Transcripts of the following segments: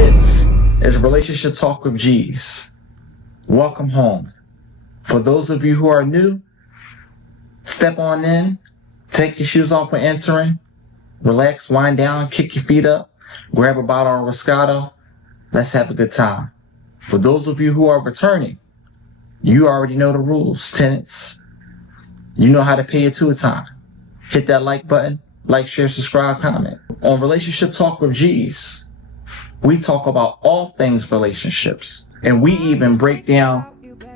This is Relationship Talk with G's. Welcome home. For those of you who are new, step on in, take your shoes off when entering, relax, wind down, kick your feet up, grab a bottle of Roscato. Let's have a good time. For those of you who are returning, you already know the rules, tenants. You know how to pay it to a time. Hit that like button, like, share, subscribe, comment. On Relationship Talk with G's, we talk about all things relationships, and we even break down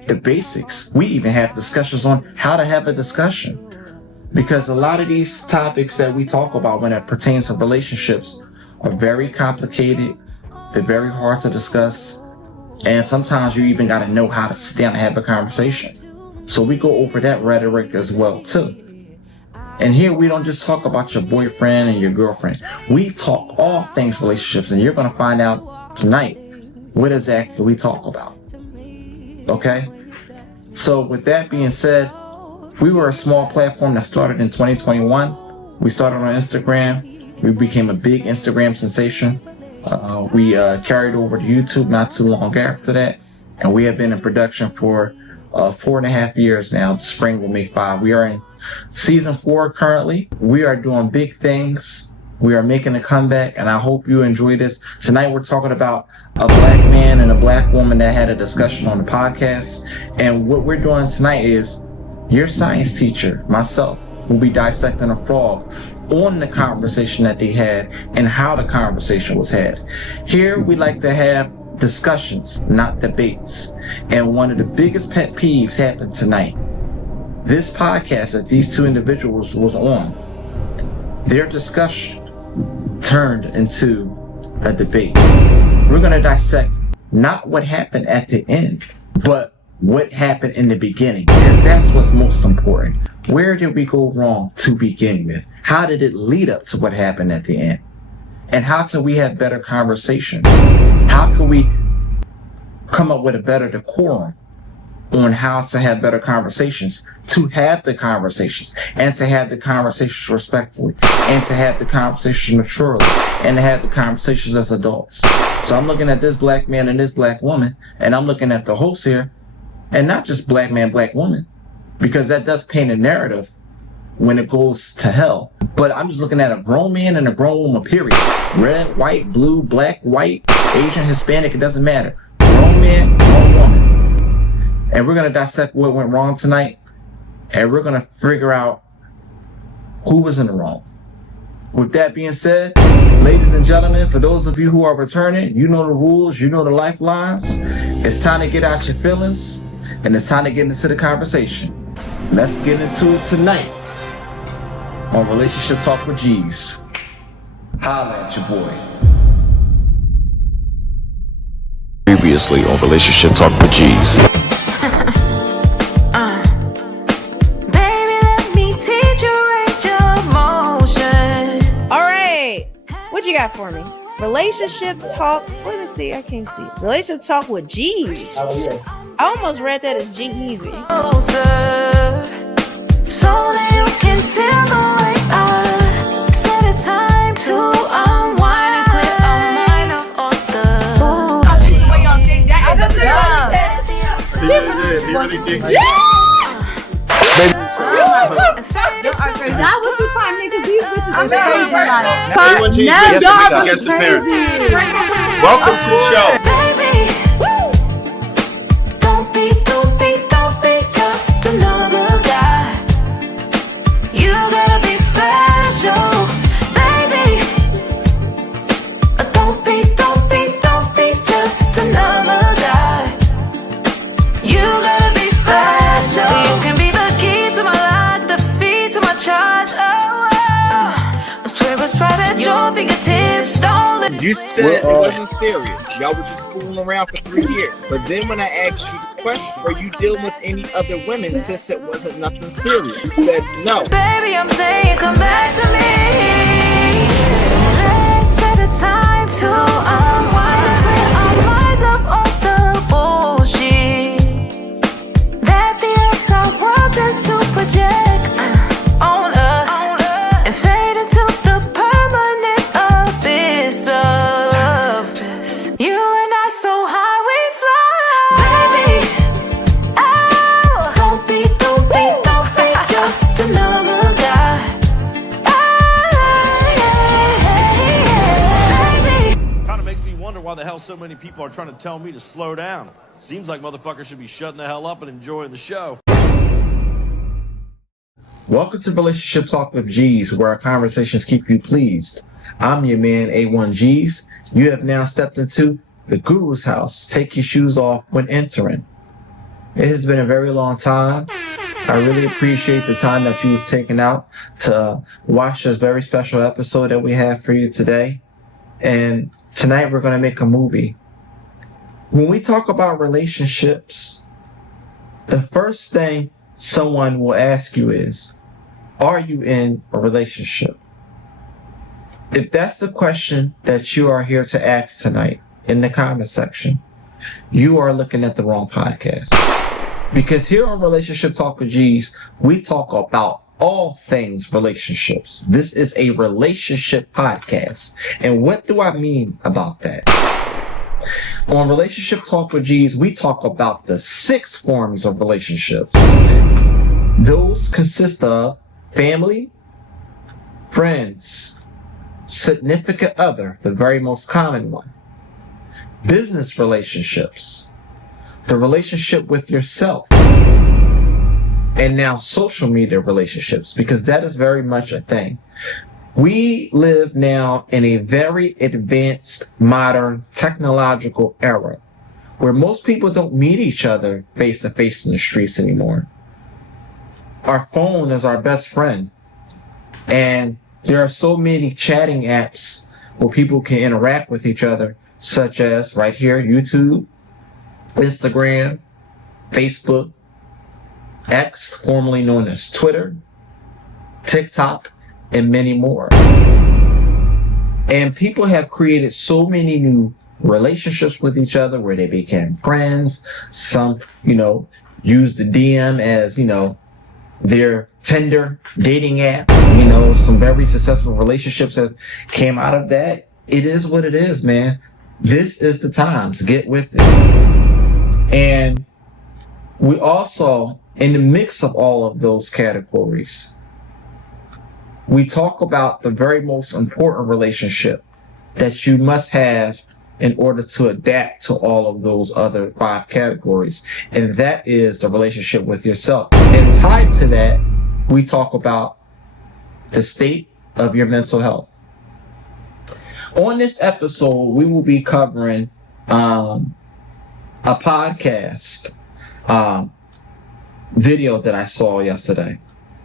the basics. We even have discussions on how to have a discussion, because a lot of these topics that we talk about when it pertains to relationships are very complicated. They're very hard to discuss, and sometimes you even got to know how to sit down and have a conversation. So we go over that rhetoric as well too. And here we don't just talk about your boyfriend and your girlfriend. We talk all things relationships, and you're going to find out tonight what exactly we talk about. Okay? So with that being said, we were a small platform that started in 2021. We started on Instagram. We became a big Instagram sensation. We carried over to YouTube not too long after that. And we have been in production for 4.5 years now. The spring will make 5. We are in season 4 currently. We are doing big things. We are making a comeback, and I hope you enjoy this. Tonight we're talking about a black man and a black woman that had a discussion on the podcast. And what we're doing tonight is your science teacher, myself, will be dissecting a frog on the conversation that they had and how the conversation was had. Here we like to have discussions, not debates. And one of the biggest pet peeves happened tonight. This podcast that these two individuals was on, their discussion turned into a debate. We're going to dissect not what happened at the end, but what happened in the beginning, because that's what's most important. Where did we go wrong to begin with? How did it lead up to what happened at the end? And how can we have better conversations? How can we come up with a better decorum on how to have better conversations, to have the conversations, and to have the conversations respectfully, and to have the conversations maturely, and to have the conversations as adults. So I'm looking at this black man and this black woman, and I'm looking at the host here, and not just black man, black woman, because that does paint a narrative when it goes to hell. But I'm just looking at a grown man and a grown woman, period. Red, white, blue, black, white, Asian, Hispanic, it doesn't matter. Grown man, grown woman. And we're going to dissect what went wrong tonight, and we're going to figure out who was in the wrong. With that being said, ladies and gentlemen, for those of you who are returning, you know the rules, you know the lifelines. It's time to get out your feelings, and it's time to get into the conversation. Let's get into it tonight on Relationship Talk with G's. Holla at your boy. Previously on Relationship Talk with G's. Baby, let me teach you range of motion. All right, what you got for me? Relationship talk. Let me see. I can't see. Relationship talk with G's. Oh, yeah. I almost read that as G-Easy. So that you can feel the way I set a time to unwind and clear our mind of all the. He really did. That was the time, nigga. These bitches are crazy. Everyone change Now y'all against the parents. crazy. Welcome to the show. Baby, don't be just another guy. You gotta be special, baby. Don't be just another guy. You gotta be special. You can be the key to my life, the feet to my charge. I swear it's right at your fingertips. Don't let You said it wasn't serious. Y'all were just fooling around for 3 years. But then when I asked you the question, were you dealing with any other women since it wasn't nothing serious? You said no. Baby, I'm saying come back to me. Let's set a time to unwind and clear our minds of all the bullshit that the outside world tends to project on us and fade into the permanent abyss of why the hell so many people are trying to tell me to slow down. Seems like motherfuckers should be shutting the hell up and enjoying the show. Welcome to Relationship Talk with G's, where our conversations keep you pleased. I'm your man, A1G's. You have now stepped into the Guru's house. Take your shoes off when entering. It has been a very long time. I really appreciate the time that you've taken out to watch this very special episode that we have for you today. And tonight we're going to make a movie. When we talk about relationships, the first thing someone will ask you is, are you in a relationship? If that's the question that you are here to ask tonight in the comment section, you are looking at the wrong podcast. Because here on Relationship Talk with G's, we talk about all things relationships. This is a relationship podcast. And what do I mean about that? On Relationship Talk with G's, we talk about the 6 forms of relationships. Those consist of family, friends, significant other, the very most common one, business relationships, the relationship with yourself, and now social media relationships, because that is very much a thing. We live now in a very advanced, modern, technological era where most people don't meet each other face to face in the streets anymore. Our phone is our best friend, and there are so many chatting apps where people can interact with each other, such as right here, YouTube, Instagram, Facebook, X, formerly known as Twitter, TikTok, and many more. And people have created so many new relationships with each other where they became friends. Some, use the DM as, their Tinder dating app. Some very successful relationships have came out of that. It is what it is, man. This is the times. Get with it. And we also, in the mix of all of those categories, we talk about the very most important relationship that you must have in order to adapt to all of those other 5 categories. And that is the relationship with yourself. And tied to that, we talk about the state of your mental health. On this episode, we will be covering a podcast video that I saw yesterday.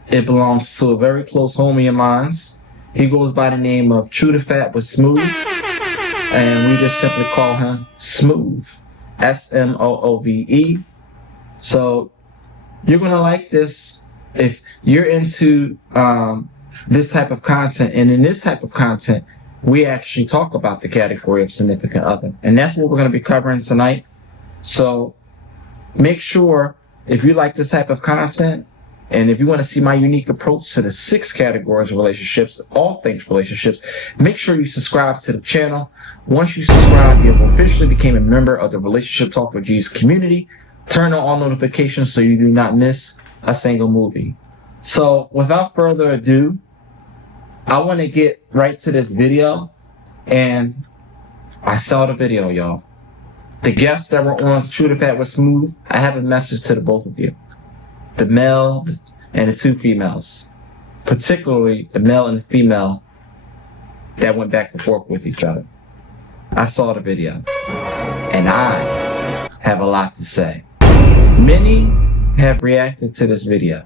It belongs to a very close homie of mine. He goes by the name of True to Fat with Smoove, and we just simply call him Smoove, Smoove. So you're gonna like this if you're into this type of content. And in this type of content, we actually talk about the category of significant other, and that's what we're going to be covering tonight. So make sure, if you like this type of content, and if you want to see my unique approach to the 6 categories of relationships, all things relationships, make sure you subscribe to the channel. Once you subscribe, you have officially become a member of the Relationship Talk with G's community. Turn on all notifications so you do not miss a single movie. So without further ado, I want to get right to this video. And I saw the video, y'all. The guests that were on True to Fat with Smoove, I have a message to the both of you. The male and the 2 females. Particularly the male and the female that went back and forth with each other. I saw the video. And I have a lot to say. Many have reacted to this video.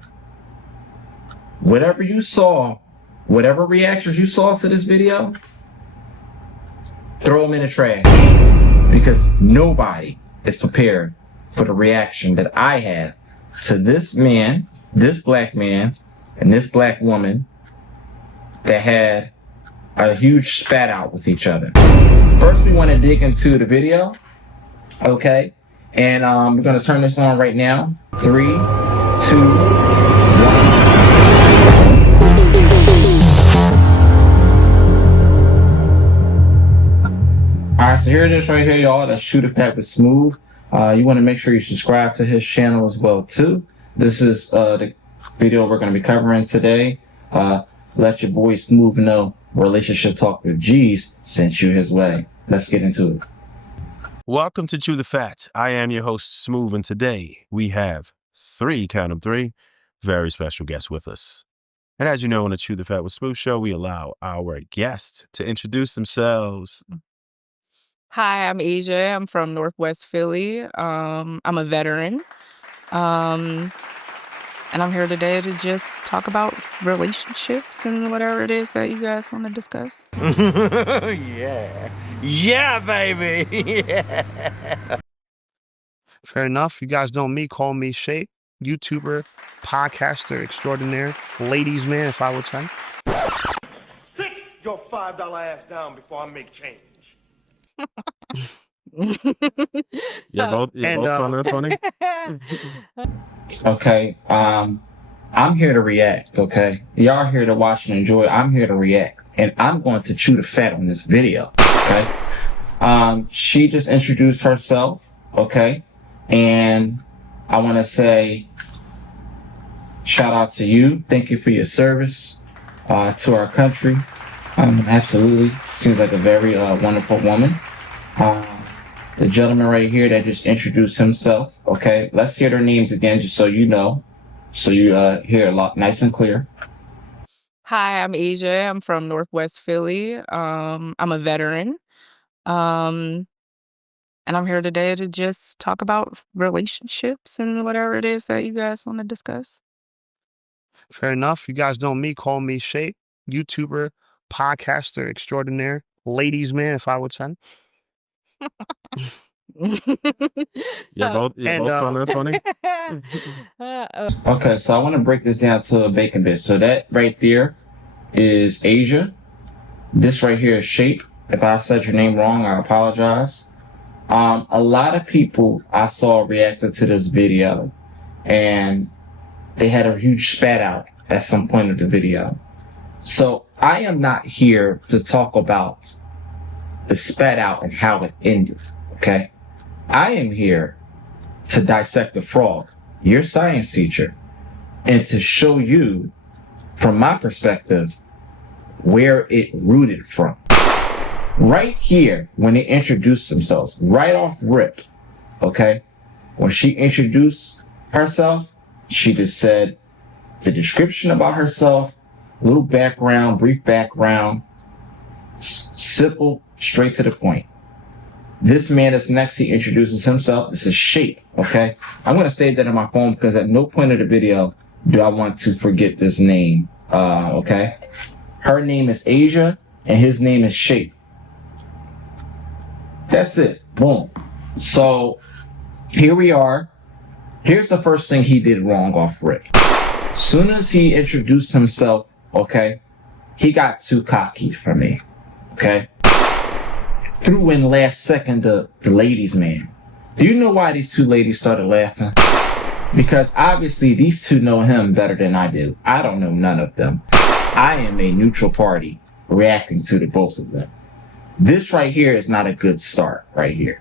Whatever you saw, whatever reactions you saw to this video, throw them in the trash. Because nobody is prepared for the reaction that I have to this man, this black man, and this black woman that had a huge spat out with each other. First, we want to dig into the video, okay? And we're going to turn this on right now. 3, 2, 1. Alright, so here it is right here, y'all. That's True to Fat with Smoove. You want to make sure you subscribe to his channel as well, too. This is the video we're going to be covering today. Let your boy Smoove know Relationship Talk with G's sent you his way. Let's get into it. Welcome to Chew the Fat. I am your host, Smoove, and today we have count of three, very special guests with us. And as you know, on the Chew the Fat with Smoove show, we allow our guests to introduce themselves. Hi, I'm Asia. I'm from Northwest Philly. I'm a veteran. And I'm here today to just talk about relationships and whatever it is that you guys want to discuss. Yeah. Yeah, baby. Yeah. Fair enough. You guys know me. Call me Shape, YouTuber, podcaster extraordinaire, ladies man, if I would say. Sit your $5 ass down before I make change. You're both funny. Okay. I'm here to react. Okay. Y'all here to watch and enjoy. I'm here to react, and I'm going to chew the fat on this video. Okay. She just introduced herself. Okay. And I want to say shout out to you. Thank you for your service to our country. Absolutely. Seems like a very wonderful woman. The gentleman right here that just introduced himself. Okay, let's hear their names again, just so you know. So you hear a lot nice and clear. Hi, I'm Asia. I'm from Northwest Philly. I'm a veteran. And I'm here today to just talk about relationships and whatever it is that you guys want to discuss. Fair enough. You guys know me. Call me Shape, YouTuber, podcaster extraordinaire, ladies man, if I would say. You're both funny. Okay, so I want to break this down to a bacon bit. So that right there is Asia. This right here is Shape. If I said your name wrong, I apologize. A lot of people I saw reacted to this video, and they had a huge spat out at some point of the video. So I am not here to talk about the spat out and how it ended, okay? I am here to dissect the frog, your science teacher, and to show you, from my perspective, where it rooted from. Right here, when they introduced themselves, right off rip, okay? When she introduced herself, she just said the description about herself, little background, brief background, simple, straight to the point. This man that's next, he introduces himself. This is Shape, okay? I'm going to save that on my phone because at no point of the video do I want to forget this name, okay? Her name is Asia, and his name is Shape. That's it. Boom. So here we are. Here's the first thing he did wrong off rip. Soon as he introduced himself, okay, he got too cocky for me, okay? Threw in last second the ladies man. Do you know why these two ladies started laughing? Because obviously these two know him better than I do. I don't know none of them. I am a neutral party reacting to the both of them. This right here is not a good start right here.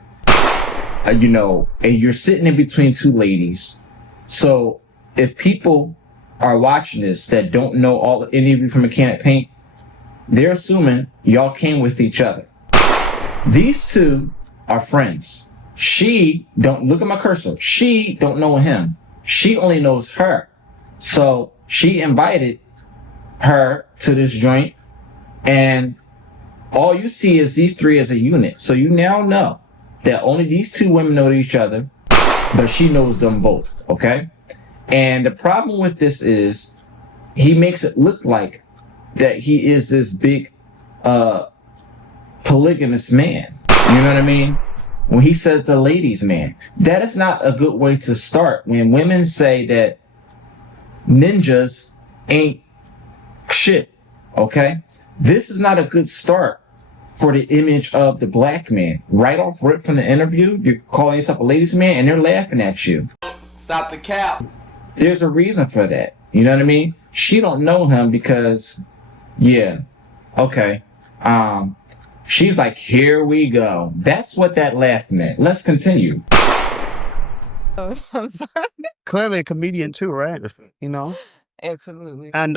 You know, and you're sitting in between two ladies. So if people are watching this that don't know any of you from Mechanic Paint, they're assuming y'all came with each other. These two are friends. She don't, look at my cursor. She don't know him. She only knows her. So she invited her to this joint, and all you see is these three as a unit. So you now know that only these two women know each other, but she knows them both, okay? And the problem with this is he makes it look like that he is this big polygamous man. You know what I mean? When he says the ladies man, that is not a good way to start. When women say that ninjas ain't shit, okay? This is not a good start for the image of the black man. Right off rip from the interview, you're calling yourself a ladies man and they're laughing at you. Stop the cap. There's a reason for that. You know what I mean? She don't know him because, yeah, okay. She's like, here we go. That's what that laugh meant. Let's continue. I'm sorry. Clearly a comedian too, right? You know? Absolutely. And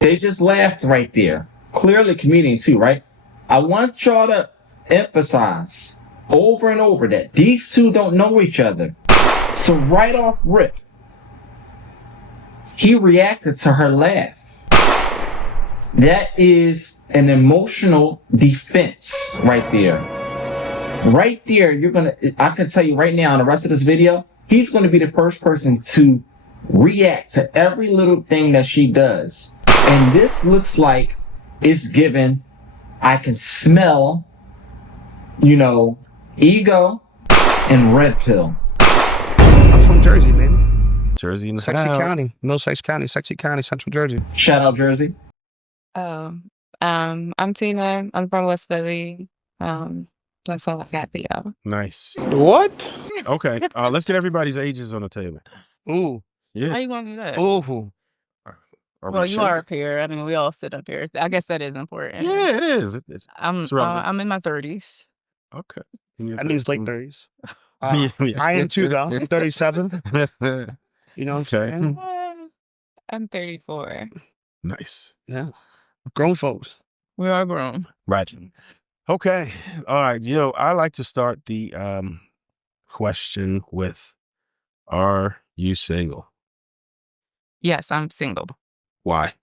they just laughed right there. Clearly comedian too, right? I want y'all to emphasize over and over that these two don't know each other. So right off rip, he reacted to her laugh. That is an emotional defense right there. Right there, I can tell you right now in the rest of this video, he's going to be the first person to react to every little thing that she does. And this looks like it's given, I can smell, ego and red pill. I'm from Jersey, baby. Jersey in the Sexy South. County, Middlesex County, Sexy County, Central Jersey. Shout out Jersey. I'm Tina. I'm from West Philly. That's all I got for y'all. Nice. What? Okay. Let's get everybody's ages on the table. Ooh. Yeah. How you gonna do that? Ooh. Well, you are up here. I mean, we all sit up here. I guess that is important. Yeah, it is. I'm in my 30s. Okay. That means late 30s. Yeah. I am too, though. I'm 37. You know what I'm saying? I'm 34. Nice. Yeah. Grown folks. We are grown. Right. Okay. All right. I like to start the question with, are you single? Yes, I'm single. Why?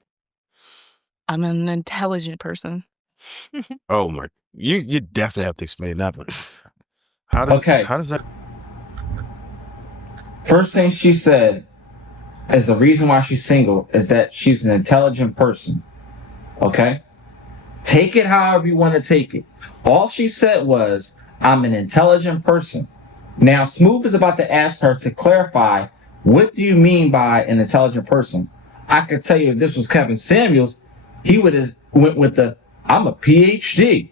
I'm an intelligent person. Oh my! You definitely have to explain that one. How does that? First thing she said is the reason why she's single is that she's an intelligent person. Okay? Take it however you want to take it. All she said was, I'm an intelligent person. Now, Smoove is about to ask her to clarify, what do you mean by an intelligent person? I could tell you if this was Kevin Samuels, he would have went with I'm a PhD.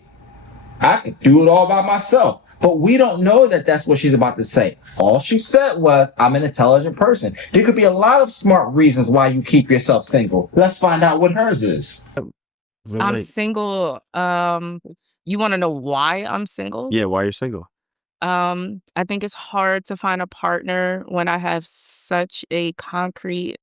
I could do it all by myself. But we don't know that that's what she's about to say. All she said was, I'm an intelligent person. There could be a lot of smart reasons why you keep yourself single. Let's find out what hers is. I'm single. You want to know why I'm single? Yeah, why you're single? I think it's hard to find a partner when I have such a concrete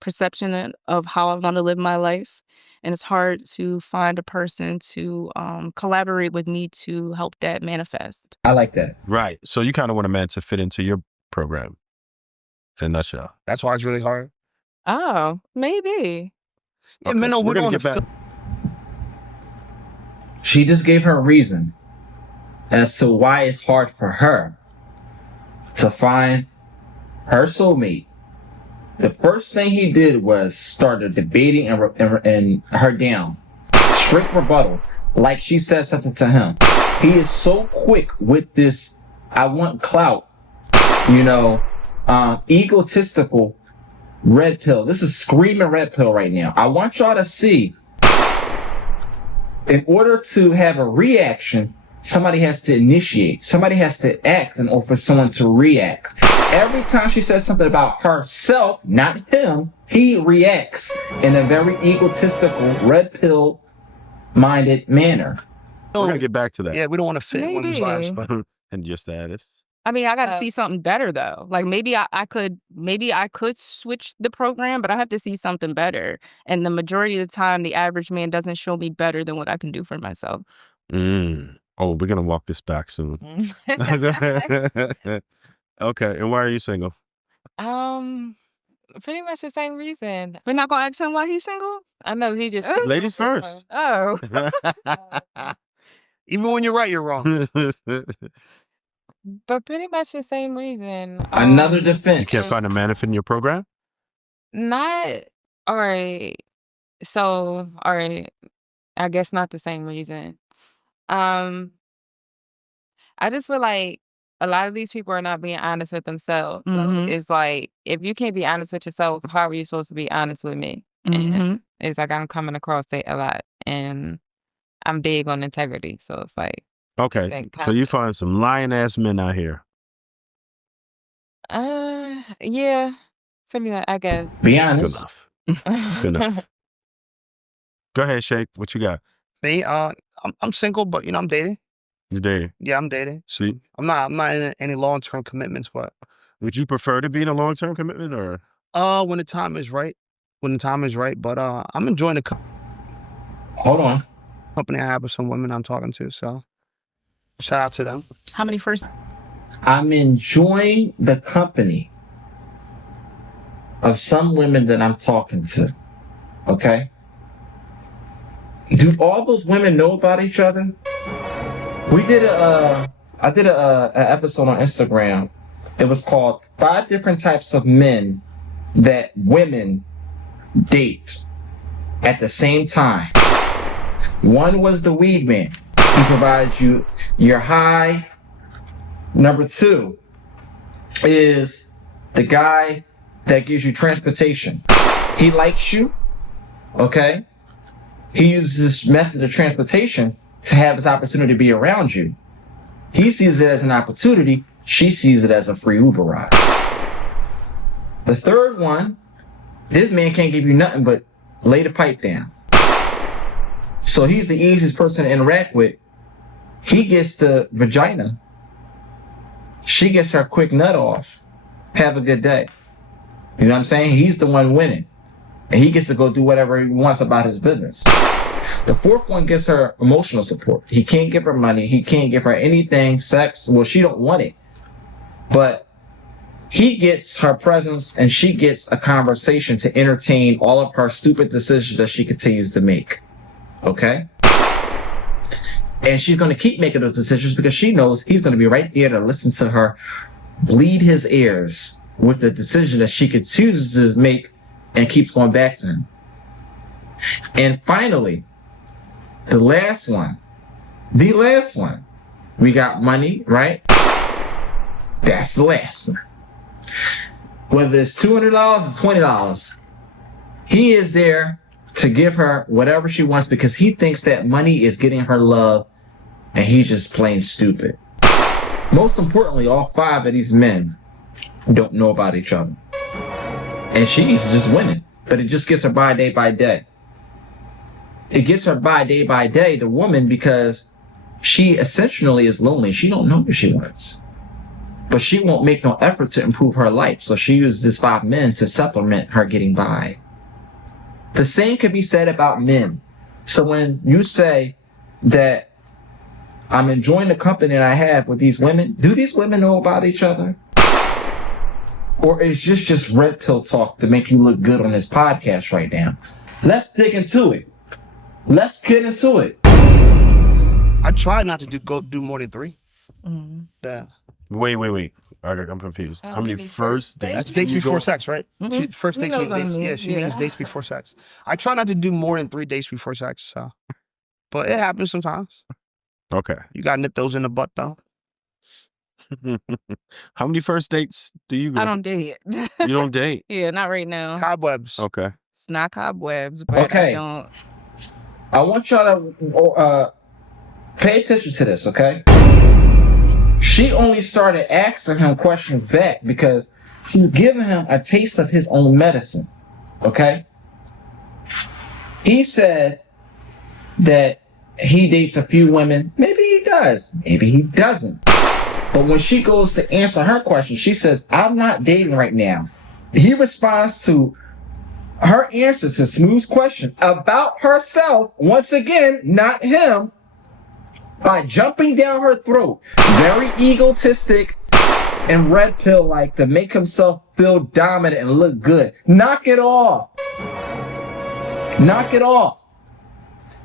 perception of how I want to live my life. And it's hard to find a person to collaborate with me to help that manifest. I like that. Right. So you kind of want a man to fit into your program, in a nutshell. That's why it's really hard. Oh, maybe. Yeah, okay. Man, we're going to get back. She just gave her a reason as to why it's hard for her to find her soulmate. The first thing he did was started debating and her down. Straight rebuttal. Like she said something to him. He is so quick with this, I want clout, egotistical red pill. This is screaming red pill right now. I want y'all to see, in order to have a reaction, somebody has to initiate. Somebody has to act in order for someone to react. Every time she says something about herself, not him, he reacts in a very egotistical, red pill minded manner. We're going to get back to that. Yeah, we don't want to fit in one's lives. And your status. I mean, I got to see something better though. Like maybe I could switch the program, but I have to see something better. And the majority of the time, the average man doesn't show me better than what I can do for myself. Oh, we're going to walk this back soon. Okay, and why are you single? Pretty much the same reason. We're not gonna ask him why he's single? I know he just ladies first. Oh. Even when you're right, you're wrong. But pretty much the same reason. Another defense. You can't find a man to fit in your program? Not all right. So all right. I guess not the same reason. I just feel like a lot of these people are not being honest with themselves. Mm-hmm. It's like, if you can't be honest with yourself, how are you supposed to be honest with me? Mm-hmm. And it's like I'm coming across it a lot. And I'm big on integrity. So it's like. Okay. So you find some lying-ass men out here. Yeah. Pretty much, I guess. Be honest. Good enough. Good enough. Go ahead, Shake. What you got? Me, I'm single, but I'm dating. You're dating? Yeah, I'm dating. See? I'm not in any long-term commitments, but. Would you prefer to be in a long-term commitment or? When the time is right. But I'm enjoying the Hold on. company I have with some women I'm talking to, so. Shout out to them. How many first? I'm enjoying the company of some women that I'm talking to. Okay? Do all those women know about each other? I did an episode on Instagram. It was called 5 different types of men that women date at the same time. One was the weed man. He provides you your high. Number 2 is the guy that gives you transportation. He likes you, okay? He uses this method of transportation to have his opportunity to be around you. He sees it as an opportunity. She sees it as a free Uber ride. The third one, this man can't give you nothing but lay the pipe down. So he's the easiest person to interact with. He gets the vagina. She gets her quick nut off. Have a good day. You know what I'm saying? He's the one winning. And he gets to go do whatever he wants about his business. The fourth one gets her emotional support. He can't give her money. He can't give her anything, sex. Well, she don't want it. But he gets her presence and she gets a conversation to entertain all of her stupid decisions that she continues to make. Okay? And she's going to keep making those decisions because she knows he's going to be right there to listen to her bleed his ears with the decision that she continues to make and keeps going back to him. And finally, the last one, we got money, right? That's the last one. Whether it's $200 or $20, he is there to give her whatever she wants because he thinks that money is getting her love and he's just plain stupid. Most importantly, all 5 of these men don't know about each other. And she's just winning. But it just gets her by day by day. It gets her by day, the woman, because she essentially is lonely. She don't know what she wants. But she won't make no effort to improve her life. So she uses these 5 men to supplement her getting by. The same could be said about men. So when you say that I'm enjoying the company that I have with these women, do these women know about each other? Or is just red pill talk to make you look good on this podcast right now? Let's dig into it. Let's get into it. I try not to do more than 3. Mm-hmm. Yeah. Wait. I'm confused. How many first dates? That's dates before sex, right? Mm-hmm. First dates means dates. Yeah, she means dates before sex. I try not to do more than 3 dates before sex. So, but it happens sometimes. Okay. You gotta nip those in the butt though. How many first dates do you go? I don't date. You don't date? Yeah, not right now. Cobwebs. Okay. It's not cobwebs, but Okay. I don't. I want y'all to pay attention to this, okay? She only started asking him questions back because she's giving him a taste of his own medicine, okay? He said that he dates a few women. Maybe he does. Maybe he doesn't. But when she goes to answer her question, she says, I'm not dating right now. He responds to her answer to Smoove's question about herself, once again, not him, by jumping down her throat. Very egotistic and red pill like to make himself feel dominant and look good. Knock it off. Knock it off.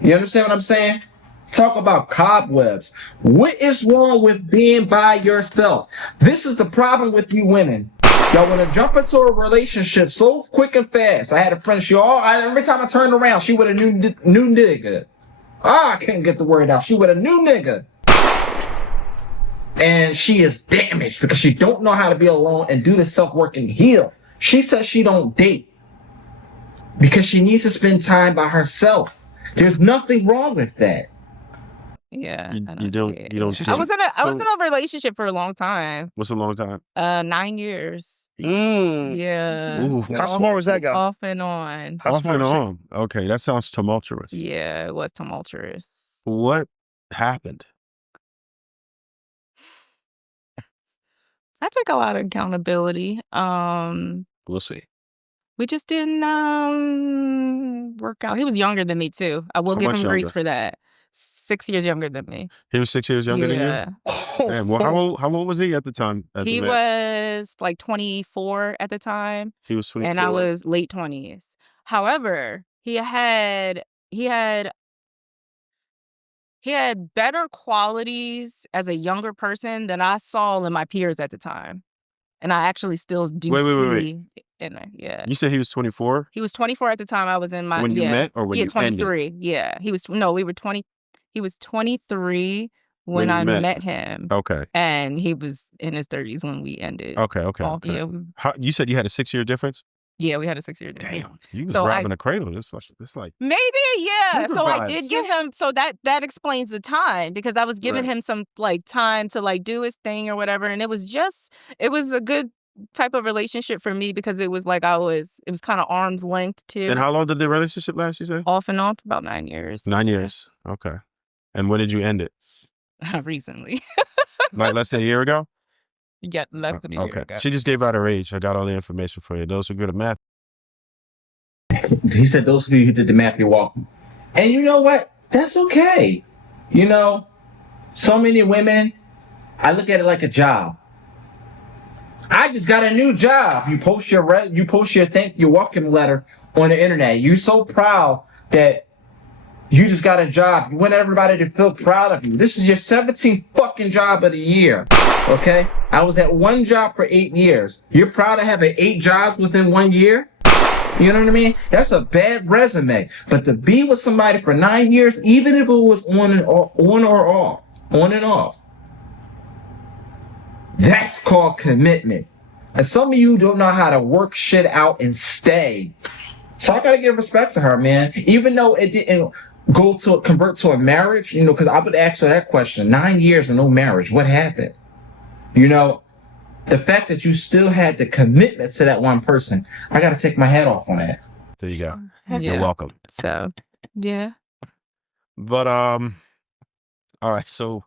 You understand what I'm saying? Talk about cobwebs. What is wrong with being by yourself? This is the problem with you women. Y'all want to jump into a relationship so quick and fast. I had a friend, every time I turned around, she with a new nigga. I can't get the word out. She with a new nigga. And she is damaged because she don't know how to be alone and do the self-work and heal. She says she don't date because she needs to spend time by herself. There's nothing wrong with that. Yeah, You don't. I was in a relationship for a long time. What's a long time? 9 years. Yeah. Ooh. How small was that guy? Off and on. Off and on. Okay, that sounds tumultuous. Yeah, it was tumultuous. What happened? I took a lot of accountability. We'll see. We just didn't work out. He was younger than me too. I will How give much him grace younger? for that. 6 years younger than me. He was 6 years younger than you? Yeah. Damn, well, how old was he at the time? He was like 24 at the time, He was 24. and I was late 20s. However, he had better qualities as a younger person than I saw in my peers at the time. And I actually still do see in it. Yeah. You said he was 24? He was 24 at the time I was in my When you met or when he you had 23. Yeah. He was 23 when I met him. Okay. And he was in his 30s when we ended. Okay. Yeah. You said you had a 6-year difference? Yeah, we had a 6-year difference. Damn, you was robbing a cradle. It's like maybe, yeah. Sugar So I vibes. did give him, so that explains the time, because I was giving him some like time to like do his thing or whatever, and it was a good type of relationship for me, because it was like it was kind of arm's length too. And how long did the relationship last, you say? Off and on for about 9 years. 9 years. Okay. And when did you end it? Recently. Like less than a year ago? Yeah, less than a year Okay. ago. She just gave out her age. I got all the information for you. Those are good at math. He said those of you who did the math, you're welcome. And you know what? That's okay. You know, so many women, I look at it like a job. I just got a new job. You post your your welcome letter on the internet. You're so proud that you just got a job. You want everybody to feel proud of you. This is your 17th fucking job of the year. Okay? I was at one job for 8 years. You're proud of having 8 jobs within 1 year? You know what I mean? That's a bad resume. But to be with somebody for 9 years, even if it was on and off, that's called commitment. And some of you don't know how to work shit out and stay. So I gotta give respect to her, man. Even though it didn't convert to a marriage, you know, because I would ask her that question. 9 years and no marriage. What happened? You know, the fact that you still had the commitment to that one person, I got to take my hat off on that. There you go. Yeah. You're welcome. So, yeah. But all right. So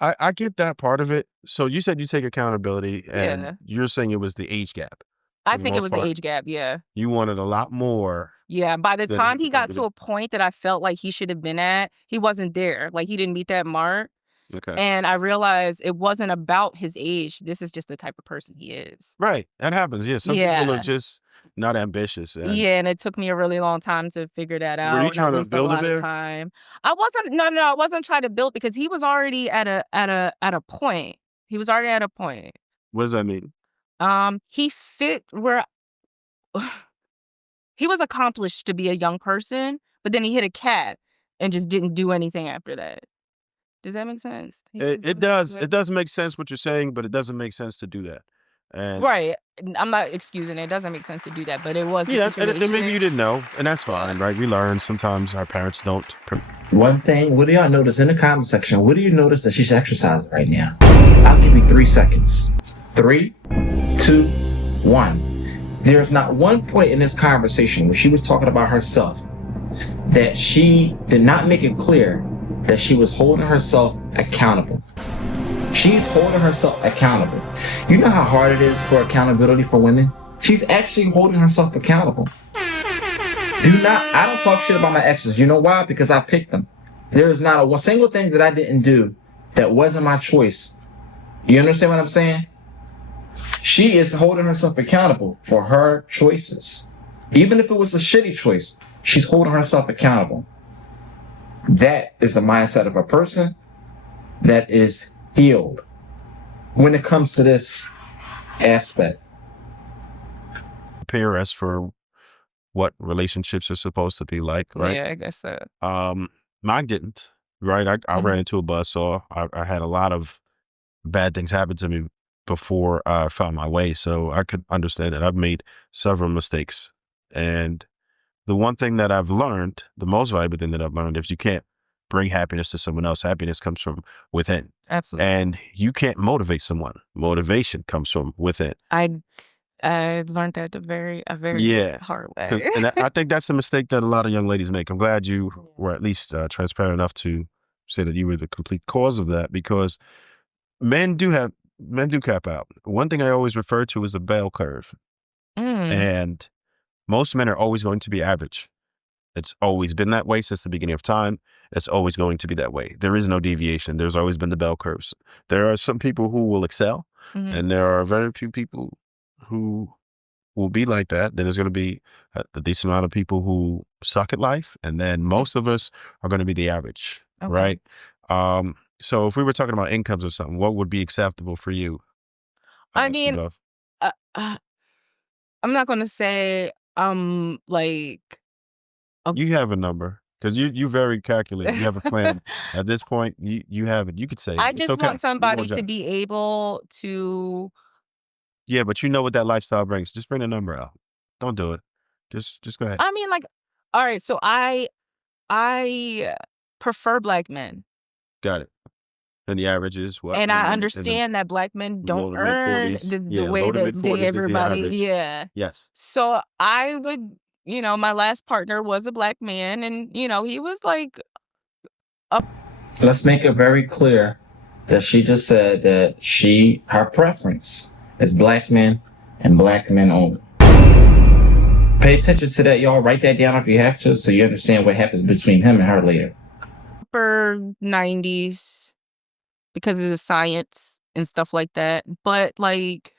I get that part of it. So you said you take accountability, and you're saying it was the age gap. I think it was the age gap. Yeah. You wanted a lot more. Yeah. By the time he got to a point that I felt like he should have been at, he wasn't there. Like, he didn't meet that mark. Okay. And I realized it wasn't about his age. This is just the type of person he is. Right. That happens. Yeah. Some people are just not ambitious. And and it took me a really long time to figure that out. Were you trying to build it there? Time. I wasn't trying to build, because he was already at a point. He was already at a point. What does that mean? He fit where he was accomplished to be a young person, but then he hit a cap and just didn't do anything after that. Does that make sense? It does. It does make sense what you're saying, but it doesn't make sense to do that. And right. I'm not excusing it. It doesn't make sense to do that, but it was the and situation. maybe you didn't know, and that's fine, right? We learn sometimes our parents don't. One thing, what do y'all notice in the comment section? What do you notice that she's exercising right now? I'll give you 3 seconds. 3, 2, 1. There's not one point in this conversation where she was talking about herself that she did not make it clear that she was holding herself accountable. She's holding herself accountable. You know how hard it is for accountability for women? She's actually holding herself accountable. I don't talk shit about my exes. You know why? Because I picked them. There is not a single thing that I didn't do that wasn't my choice. You understand what I'm saying? She is holding herself accountable for her choices. Even if it was a shitty choice, she's holding herself accountable. That is the mindset of a person that is healed when it comes to this aspect. Prepare us for what relationships are supposed to be like, right? Yeah, I guess so. Mine didn't, right? I ran into a buzzsaw. I had a lot of bad things happen to me before I found my way, so I could understand that. I've made several mistakes, and the one thing that I've learned, the most valuable thing that I've learned, is you can't bring happiness to someone else. Happiness comes from within. Absolutely. And you can't motivate someone. Motivation comes from within. I learned that a very hard way. And I think that's a mistake that a lot of young ladies make. I'm glad you were at least transparent enough to say that you were the complete cause of that, because men do cap out. One thing I always refer to is a bell curve. And most men are always going to be average. It's always been that way since the beginning of time. It's always going to be that way. There is no deviation. There's always been the bell curves. There are some people who will excel, and there are very few people who will be like that. Then there's going to be a decent amount of people who suck at life, and then most of us are going to be the average, right? So if we were talking about incomes or something, what would be acceptable for you? I mean, I'm not going to say like you have a number because you very calculated. You have a plan. At this point, you have it. You could say I it's just okay. want somebody to be able to. Yeah, but you know what that lifestyle brings. Just bring the number out. Don't do it. Just go ahead. I mean, like, all right. So I prefer black men. Got it. And the average is what? And I understand that black men don't earn the way that everybody. Yeah. Yes. So I would, my last partner was a black man, and he was like. Let's make it very clear that she just said that her preference is black men and black men only. Pay attention to that, y'all. Write that down if you have to, so you understand what happens between him and her later. Upper 90s. Because of the science and stuff like that. But like,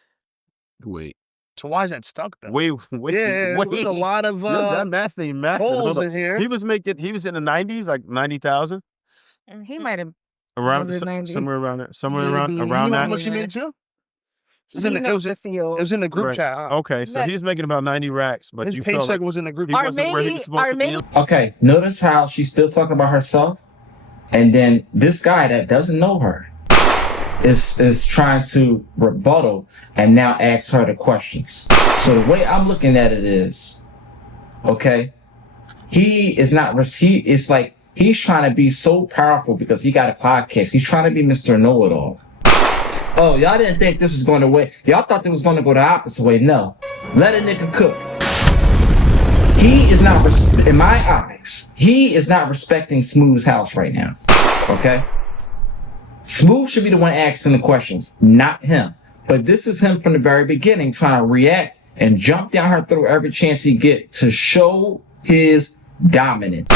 wait. So why is that stuck though? Wait. Yeah, there's a lot of that math ain't math. holes in here. He was in the 90s, like 90,000. He might have around somewhere around there. Around you know that. how much he made too? It was in the group chat. Huh? Okay, so he's making about 90 racks, but his you paycheck felt like was in the group he chat. wasn't where he was supposed to be. Okay, notice how she's still talking about herself, and then this guy that doesn't know her is trying to rebuttal and now ask her the questions. So the way I'm looking at it is, okay, it's like he's trying to be so powerful because he got a podcast. He's trying to be Mr. Know-It-All. Oh, y'all didn't think this was going to way. Y'all thought it was going to go the opposite way. No. Let a nigga cook. He is not, in my eyes, he is not respecting Smoove's house right now. Okay? Smoove should be the one asking the questions, not him. But this is him from the very beginning trying to react and jump down her throat every chance he get to show his dominance.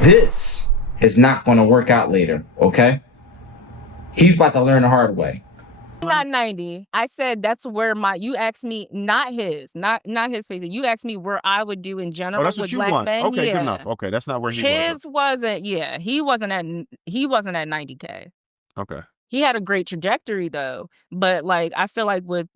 This is not going to work out later, okay? He's about to learn the hard way. Not 90. I said that's where you asked me, not his face. You asked me where I would do in general that's what with you black want. men. Okay, yeah. good enough. Okay, that's not where he was. He wasn't at 90K. Okay. He had a great trajectory though. But like I feel like with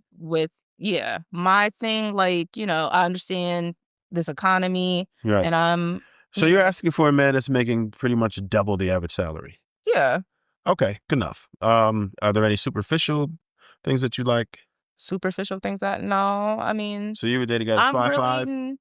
my thing, like, I understand this economy right. And so you're asking for a man that's making pretty much double the average salary. Yeah. Okay, good enough. Are there any superficial things that you like? Superficial things no. I mean, so you would date a guy 5'5"?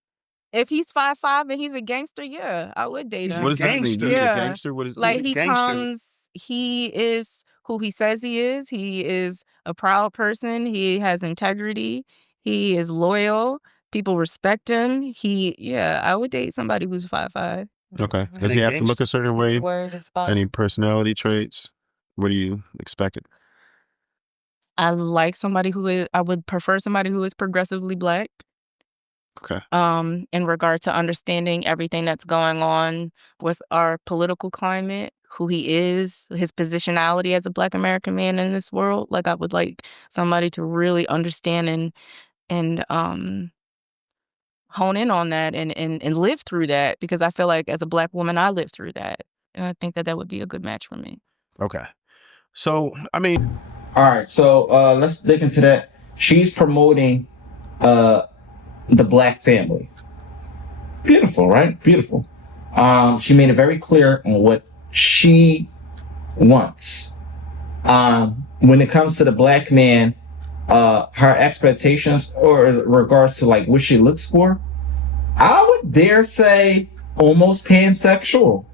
If he's 5'5" and he's a gangster, yeah, I would date him. What does that mean? Yeah. Gangster? What is like he comes? He is who he says he is. He is a proud person. He has integrity. He is loyal. People respect him. I would date somebody who's 5'5". Okay. Does he have to look a certain way? Any personality traits? What do you expect? I would prefer somebody who is progressively black. Okay. In regard to understanding everything that's going on with our political climate, who he is, his positionality as a Black American man in this world. Like I would like somebody to really understand and hone in on that and live through that, because I feel like as a Black woman, I lived through that. And I think that would be a good match for me. Okay. So, I mean. All right. So let's dig into that. She's promoting the Black family. Beautiful, right? Beautiful. She made it very clear on what she wants. When it comes to the Black man, her expectations or in regards to like what she looks for, I would dare say almost pansexual.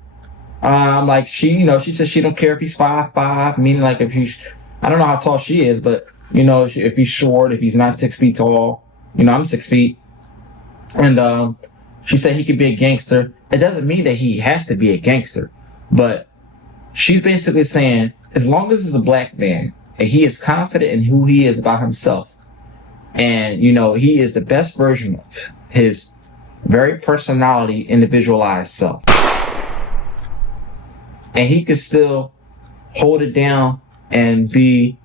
Like she says she don't care if he's 5'5", meaning like if he's, I don't know how tall she is, but if he's short, if he's not 6 feet tall, I'm 6 feet. And she said he could be a gangster. It doesn't mean that he has to be a gangster, but she's basically saying as long as he's a Black man and he is confident in who he is about himself, and he is the best version of his very personality, individualized self. And he could still hold it down and be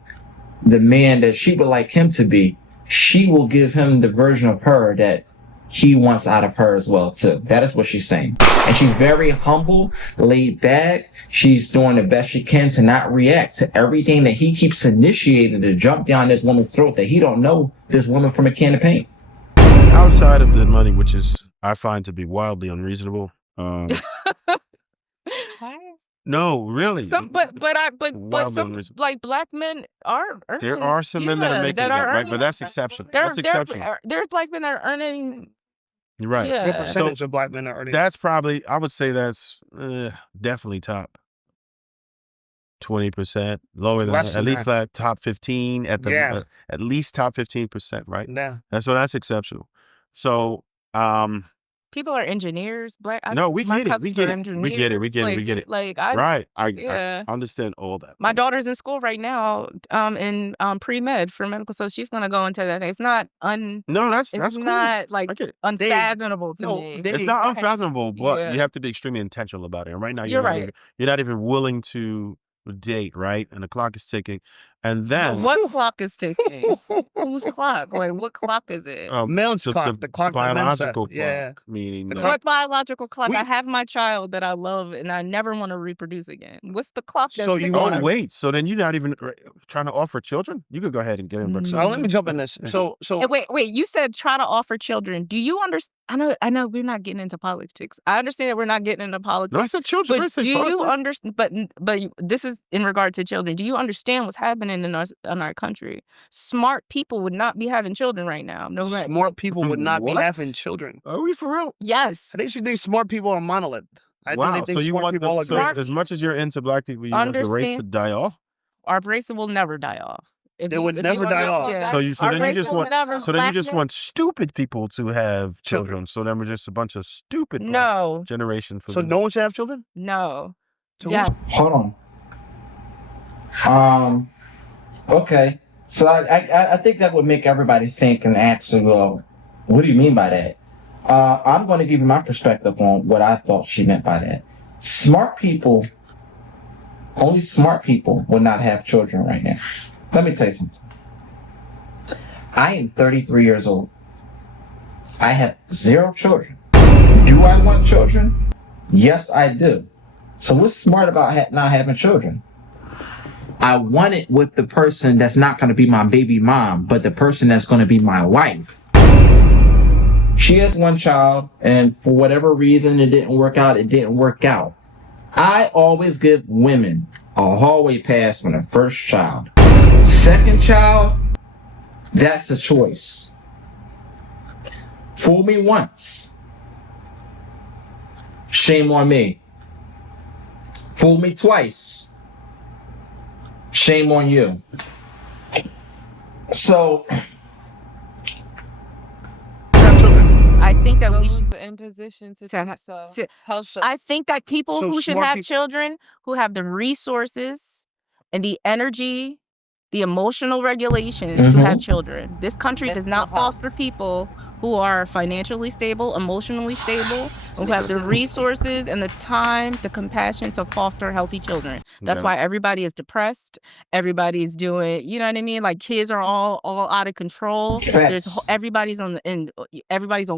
the man that she would like him to be. She will give him the version of her that he wants out of her as well too. That is what she's saying. And she's very humble, laid back. She's doing the best she can to not react to everything that he keeps initiating to jump down this woman's throat that he don't know this woman from a can of paint. Outside of the money, which is I find to be wildly unreasonable. No, really. But Wildly some unreasonable. like black men are earning. There are some men that are making that, right? But that's exceptional. That's exceptional. There's black men that are earning. You're right. Yeah. What percentage of black men are earning? That's probably, I would say that's definitely top 20%, lower than that. At least like top 15 at the at least top 15%, right? Yeah. That's exceptional. So people are engineers. We get it. We get it. Like I understand all that. My daughter's in school right now, in pre-med for medical, so she's gonna go into that. It's not that's it's cool. not like unfathomable to me. It's not unfathomable, but you have to be extremely intentional about it. And right now, You're right. You're not even willing to date, right? And the clock is ticking. And then what clock is ticking? Whose clock? Like what clock is it? Mel's clock. The clock. Biological clock. Yeah. Meaning what biological clock? I have my child that I love, and I never want to reproduce again. What's the clock? So you wait. So then you're not even trying to offer children? You could go ahead and give him. So let me jump in this. So wait. You said try to offer children. Do you understand? I know we're not getting into politics. I understand that we're not getting into politics. No, I said children. But do you understand? But this is in regard to children. Do you understand what's happening in our country? Smart people would not be having children right now. No, smart people would not be having children. Are we for real? Yes. I think you think smart people are monolith. I think so you want as much as you're into black people, you want the race to die off? Our race will never die off. They would never die off. Yeah. So then you just want stupid people to have children. So then we're just a bunch of stupid generation. So no one should have children? No. Hold on. Okay. So I think that would make everybody think and ask, well, what do you mean by that? I'm going to give you my perspective on what I thought she meant by that. Only smart people would not have children right now. Let me tell you something. I am 33 years old. I have 0 children. Do I want children? Yes, I do. So what's smart about not having children? I want it with the person that's not going to be my baby mom, but the person that's going to be my wife. She has 1 child, and for whatever reason it didn't work out. I always give women a hallway pass on the first child. Second child, that's a choice. Fool me once, shame on me. Fool me twice, shame on you. So I think that we should in position to I think that people who should have children, who have the resources and the energy, the emotional regulation to have children. This country does not foster people who are financially stable, emotionally stable, who have the resources and the time, the compassion to foster healthy children. That's why everybody is depressed. Everybody's doing, you know what I mean? Like kids are all out of control. Everybody's on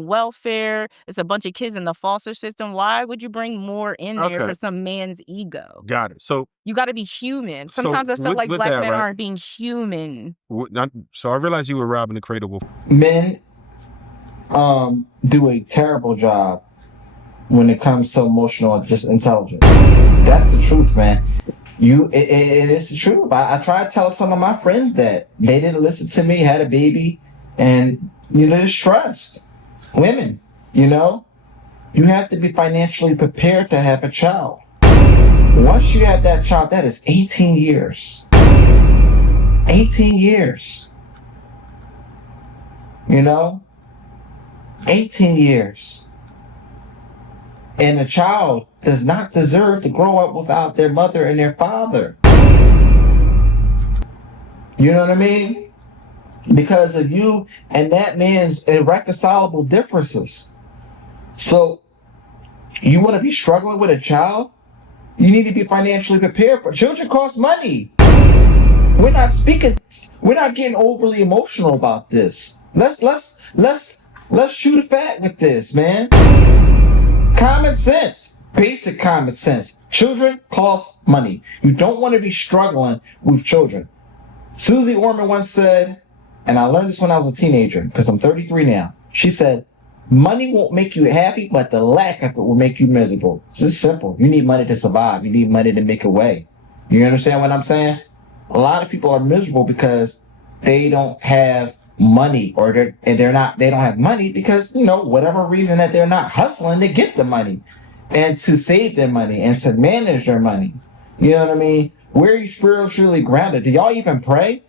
welfare. It's a bunch of kids in the foster system. Why would you bring more in there for some man's ego? Got it. So you got to be human. Sometimes I feel like black men aren't being human. So I realized you were robbing the cradle. Men do a terrible job when it comes to emotional intelligence. That's the truth, man. It is the truth. I try to tell some of my friends that they didn't listen to me, had a baby, and they're stressed. Women, you have to be financially prepared to have a child. Once you have that child, that is 18 years. 18 years. 18 years. And a child does not deserve to grow up without their mother and their father. You know what I mean? Because of you and that man's irreconcilable differences. So you want to be struggling with a child? You need to be financially prepared for children cost money. We're not getting overly emotional about this. Let's shoot a fact with this, man. Common sense. Basic common sense. Children cost money. You don't want to be struggling with children. Susie Orman once said, and I learned this when I was a teenager, because I'm 33 now. She said, money won't make you happy, but the lack of it will make you miserable. It's just simple. You need money to survive. You need money to make a way. You understand what I'm saying? A lot of people are miserable because they don't have money, or they don't have money because, whatever reason that they're not hustling to get the money and to save their money and to manage their money. You know what I mean? Where are you spiritually grounded? Do y'all even pray?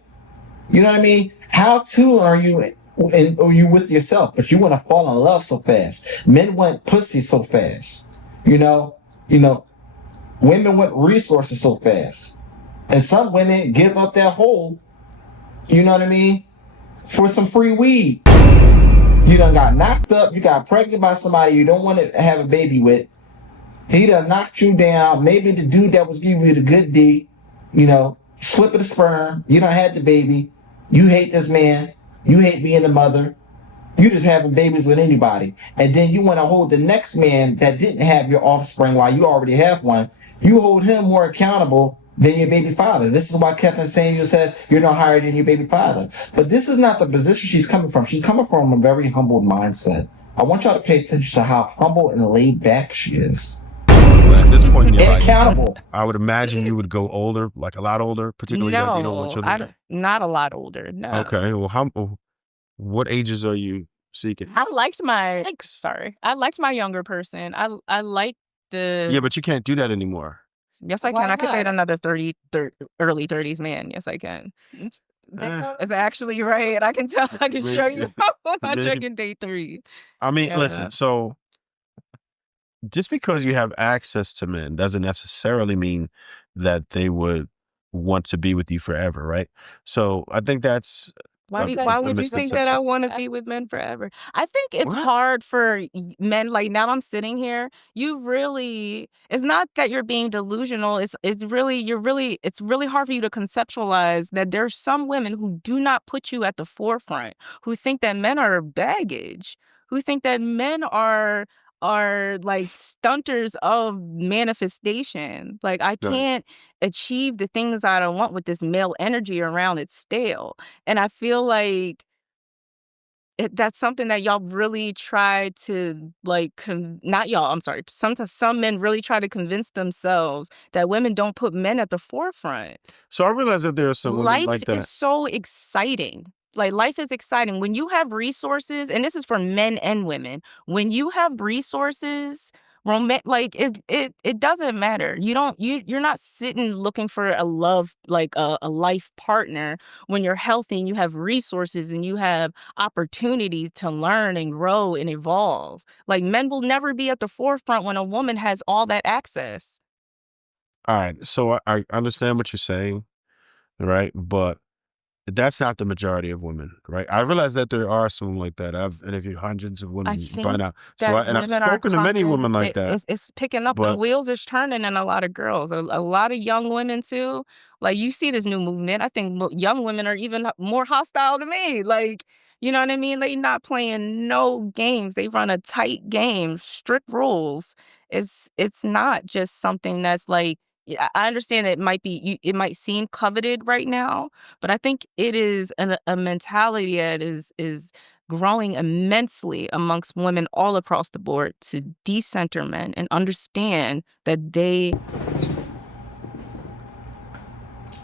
You know what I mean? How are you with yourself? But you want to fall in love so fast. Men want pussy so fast. Women want resources so fast. And some women give up their whole, for some free weed. You done got knocked up, you got pregnant by somebody you don't want to have a baby with. He done knocked you down. Maybe the dude that was giving you the good D, slip of the sperm, you done had the baby. You hate this man. You hate being a mother. You just having babies with anybody. And then you want to hold the next man that didn't have your offspring while you already have one. You hold him more accountable than your baby father. This is why Kevin Samuel said you're no higher than your baby father. But this is not the position she's coming from. She's coming from a very humble mindset. I want y'all to pay attention to how humble and laid back she is. At this point in your life, accountable. I would imagine you would go older, like a lot older, particularly that you don't want children. Not a lot older. No. Okay. Well, what ages are you seeking? I liked my younger person. I like the. Yeah, but you can't do that anymore. Yes, I can. I could date another early 30s man. Yes, I can. Is actually right. I can tell. I can show you how much I can date 3. I mean, listen. So just because you have access to men doesn't necessarily mean that they would want to be with you forever, right? So I think that's. Why would you think that I want to be with men forever? I think it's hard for men. Like now I'm sitting here, it's not that you're being delusional. It's really hard for you to conceptualize that there's some women who do not put you at the forefront, who think that men are baggage, who think that men are like stunters of manifestation. Like I can't achieve the things I don't want with this male energy around. It's stale. And I feel like that's something that y'all really try to not y'all, I'm sorry. Sometimes some men really try to convince themselves that women don't put men at the forefront. So I realize that there are some women like that. Life is so exciting. Like life is exciting when you have resources, and this is for men and women. When you have resources, it doesn't matter. You're not sitting looking for a love, like a life partner. When you're healthy and you have resources and you have opportunities to learn and grow and evolve. Like men will never be at the forefront when a woman has all that access. All right. So I understand what you're saying, right? But that's not the majority of women, right? I realize that there are some like that. I've interviewed hundreds of women by now. I've spoken to many women like that. It's picking up. The wheels is turning in a lot of girls. A lot of young women too. Like you see this new movement. I think young women are even more hostile to me. Like, you know what I mean? They not playing no games. They run a tight game, strict rules. It's not just something that's like, I understand that it might seem coveted right now, but I think it is a mentality that is growing immensely amongst women all across the board to decenter men and understand that they.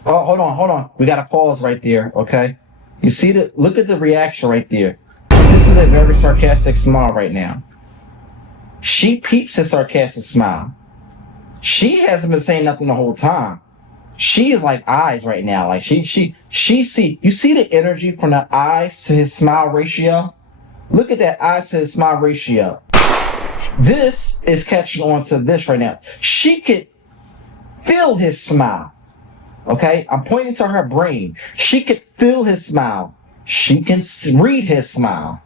Oh, hold on. We got to pause right there, okay? You see look at the reaction right there. This is a very sarcastic smile right now. She peeps his sarcastic smile. She hasn't been saying nothing the whole time. She is like eyes right now. Like she see, you see the energy from the eyes to his smile ratio? Look at that eyes to his smile ratio. This is catching on to this right now. She could feel his smile. Okay? I'm pointing to her brain. She could feel his smile. She can read his smile.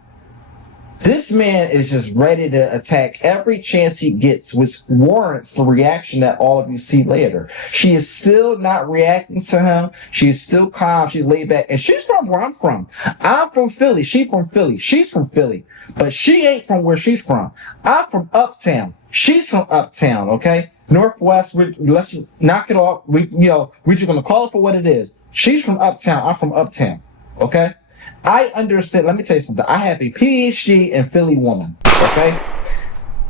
This man is just ready to attack every chance he gets, which warrants the reaction that all of you see later. She is still not reacting to him. She is still calm. She's laid back. And she's from where I'm from. I'm from Philly. She's from Philly. She's from Philly. But she ain't from where she's from. I'm from Uptown. She's from Uptown, okay? Northwest, let's just knock it off. We're just going to call it for what it is. She's from Uptown. I'm from Uptown, okay? I understand. Let me tell you something. I have a PhD in Philly woman. Okay?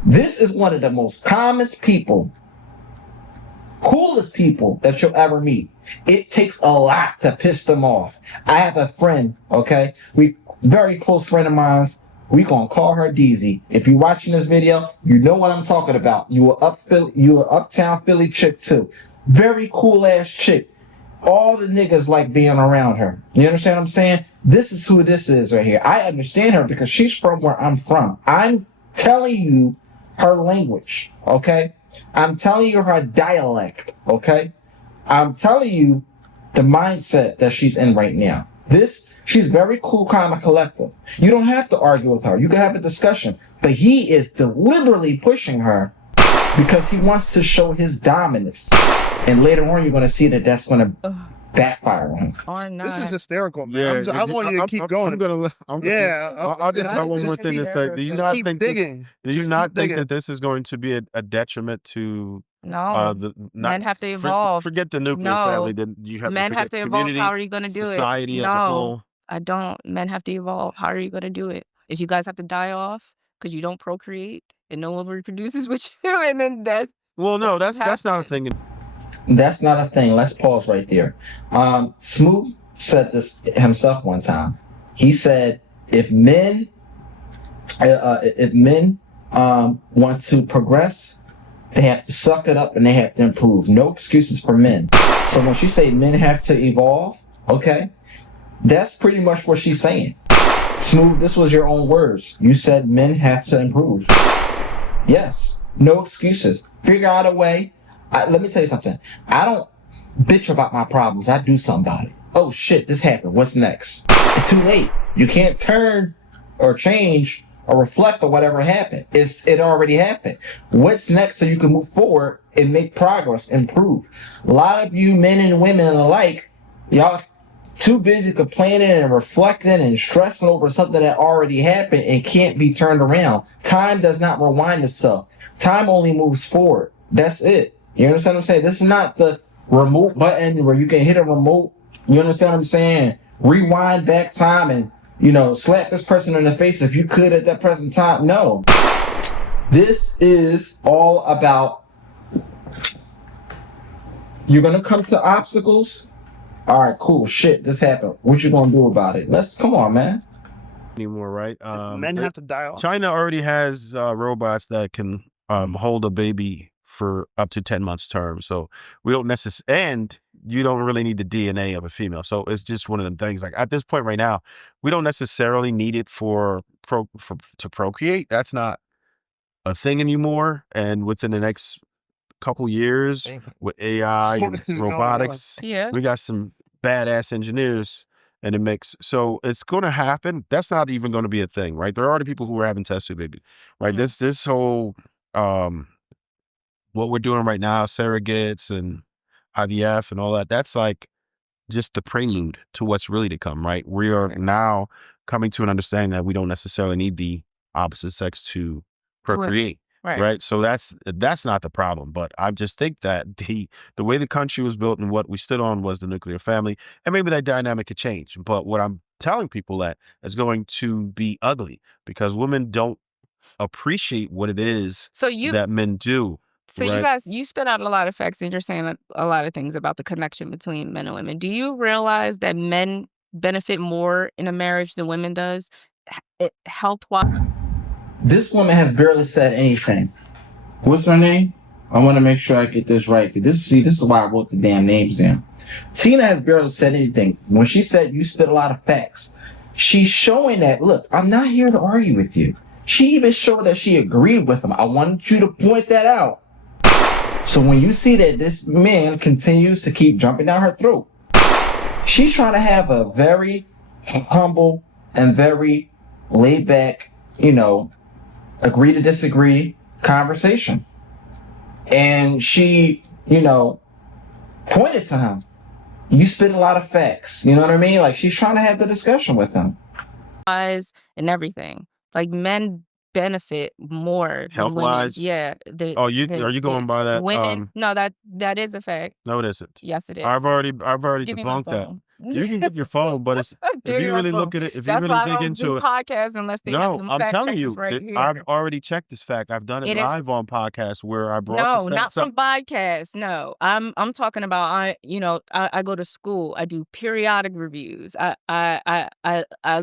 This is one of the most calmest people, coolest people that you'll ever meet. It takes a lot to piss them off. I have a friend, okay? Very close friend of mine. We gonna call her Deezy. If you're watching this video, you know what I'm talking about. You were uptown Philly chick too. Very cool ass chick. All the niggas like being around her. You understand what I'm saying? This is who this is right here. I understand her because she's from where I'm from. I'm telling you her language, okay? I'm telling you her dialect, okay? I'm telling you the mindset that she's in right now. She's very cool, calm, and collective. You don't have to argue with her. You can have a discussion. But he is deliberately pushing her because he wants to show his dominance. And later on, you're going to see that that's going to backfire on him. Or not. This is hysterical, man. Yeah, I want you to keep going. I'll just have one more thing to say. Do you not think that this is going to be a detriment to No. Men have to evolve. Forget the nuclear family. Then you have Men to have to evolve. community, How are you going to do society it? as a whole. I don't. Men have to evolve. How are you going to do it? If you guys have to die off because you don't procreate and no one reproduces with you, and then death. Well, no, that's not a thing. That's not a thing. Let's pause right there. Smoove said this himself one time. He said, if men want to progress, they have to suck it up and they have to improve. No excuses for men. So when she say men have to evolve, okay, that's pretty much what she's saying. Smoove, this was your own words. You said men have to improve. Yes, no excuses. Figure out a way. Let me tell you something. I don't bitch about my problems. I do something about it. Oh shit, this happened. What's next? It's too late. You can't turn or change or reflect on whatever happened. It already happened. What's next so you can move forward and make progress, improve? A lot of you men and women alike, y'all too busy complaining and reflecting and stressing over something that already happened and can't be turned around. Time does not rewind itself. Time only moves forward. That's it. You understand what I'm saying? This is not the remote button where you can hit a remote. You understand what I'm saying? Rewind back time and, slap this person in the face if you could at that present time. No. This is all about, you're going to come to obstacles. All right, cool. Shit, this happened. What you going to do about it? Come on, man. Anymore, right? Men have to die off. China already has robots that can hold a baby for up to 10 months term. So we don't and you don't really need the DNA of a female. So it's just one of them things. Like at this point right now, we don't necessarily need it to procreate. That's not a thing anymore. And within the next couple years with AI and robotics, we got some badass engineers in the mix. So it's going to happen. That's not even going to be a thing, right? There are already people who are having test tube baby, right? Mm-hmm. This whole, what we're doing right now, surrogates and IVF and all that, that's like just the prelude to what's really to come, right? We are now coming to an understanding that we don't necessarily need the opposite sex to procreate, right? So that's not the problem. But I just think that the way the country was built and what we stood on was the nuclear family, and maybe that dynamic could change. But what I'm telling people that is going to be ugly because women don't appreciate what it is that men do. So you guys, you spit out a lot of facts and you're saying a lot of things about the connection between men and women. Do you realize that men benefit more in a marriage than women does, health-wise? This woman has barely said anything. What's her name? I want to make sure I get this right. This is why I wrote the damn names down. Tina has barely said anything. When she said you spit a lot of facts, she's showing that, look, I'm not here to argue with you. She even showed that she agreed with him. I wanted you to point that out. So when you see that this man continues to keep jumping down her throat, she's trying to have a very humble and very laid back agree to disagree conversation. And she, pointed to him. You spit a lot of facts. You know what I mean? Like, she's trying to have the discussion with him. And everything. Like, men benefit more than women. Health-wise? Yeah. Are you going by that? Women? No, that is a fact. No, it isn't. Yes, it is. I've already Give me my debunked that. phone. You can get your phone, but it's Give if me you my really phone. look at it, if That's you why really I dig don't do into it. podcasts unless they have No, them I'm fact telling checkers you, right here. I've already checked this fact. I've done it It is- live on podcasts where I brought No, the not stats from up. podcasts. No, I'm talking about I go to school. I do periodic reviews. I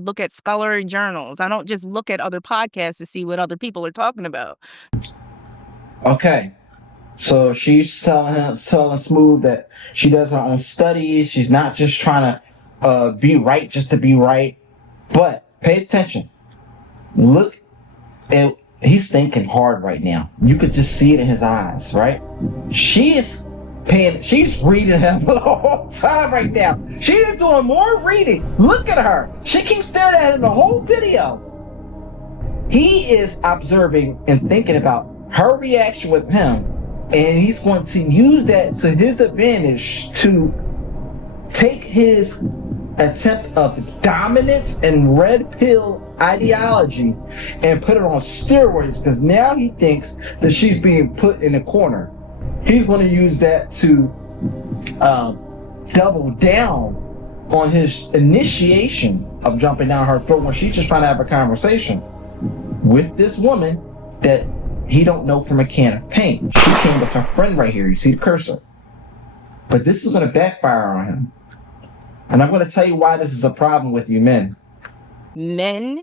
look at scholarly journals. I don't just look at other podcasts to see what other people are talking about. Okay. So she's telling Smoove that she does her own studies. She's not just trying to be right just to be right. But pay attention. Look, he's thinking hard right now. You could just see it in his eyes, right? She's reading him for the whole time right now. She is doing more reading. Look at her. She keeps staring at him the whole video. He is observing and thinking about her reaction with him. And he's going to use that to his advantage to take his attempt of dominance and red pill ideology and put it on steroids, because now he thinks that she's being put in a corner. He's going to use that to double down on his initiation of jumping down her throat when she's just trying to have a conversation with this woman that he don't know from a can of paint. She came with her friend right here. You see the cursor. But this is going to backfire on him. And I'm going to tell you why this is a problem with you men. Women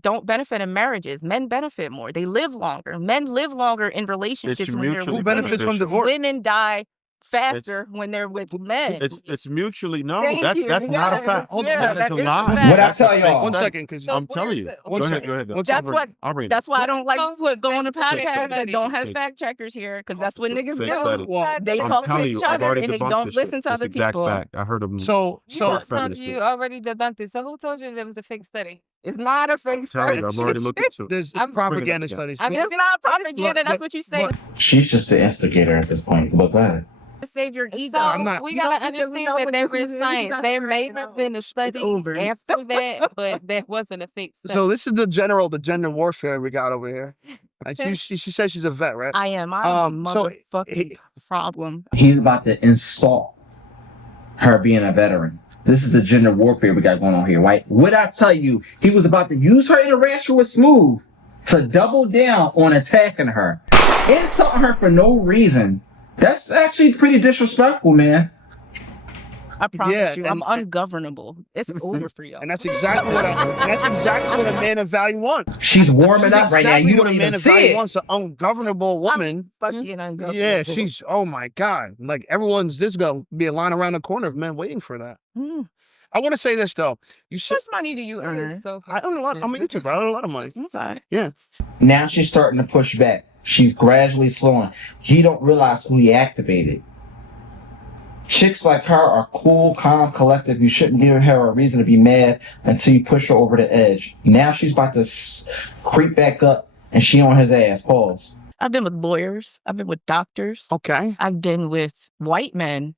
don't benefit in marriages. Men benefit more. They live longer. Men live longer in relationships when they're mutually with Who benefits from women. divorce? Women die faster when they're with men. It's mutually Thank that's you. that's not a Yeah, fact. yeah, That is that a is a lie. fact. What I That's a tell fake y'all? One study. second, because I'm telling you. One Go second. ahead. That's what. I'll read it. That's why I don't like going to Fake podcasts study. that don't have Fake- fact checkers here, because that's what niggas fake do. study. Well, They I'm talk to telling each you, I've other already and they debunked don't this listen shit. to This other exact people. fact. I heard them. so By the time feminists you do. already debunked it. So who told you there was a fake study? It's not a fake Tell study. you, I've already looked into it. there's I'm- propaganda Bring it up studies. I mean, It's not propaganda. That's what you say. She's just the instigator at this point. But go ahead. To save your ego. So I'm not- we You gotta don't because we understand know that what there this is is. science. That's There right, may you know. have been a study over. after that, but that wasn't a fake study. So this is the gender warfare we got over here. Like she says she's a vet, right? I am. I'm a so motherfucking problem. He's about to insult her being a veteran. This is the gender warfare we got going on here, right? What I tell you, he was about to use her interaction with Smoove to double down on attacking her, insulting her for no reason. That's actually pretty disrespectful, man. I promise Yeah, you, and- I'm ungovernable. It's over for you. And that's exactly what a man of value wants. She's warming up right now. Exactly You what don't a man even of see value it. wants, an ungovernable woman. Fucking ungovernable. Yeah, she's, oh my God. Like everyone's just gonna be a line around the corner of men waiting for that. Mm. I want to say this though. You How said much money do you earn? So I earn a lot. I'm a YouTuber. I earn a lot of money. I'm sorry. Yeah. Now she's starting to push back. She's gradually slowing. He don't realize who he activated. Chicks like her are cool, calm, collective. You shouldn't give her a reason to be mad until you push her over the edge. Now she's about to creep back up, and she on his ass. Pause. I've been with lawyers. I've been with doctors. Okay. I've been with white men.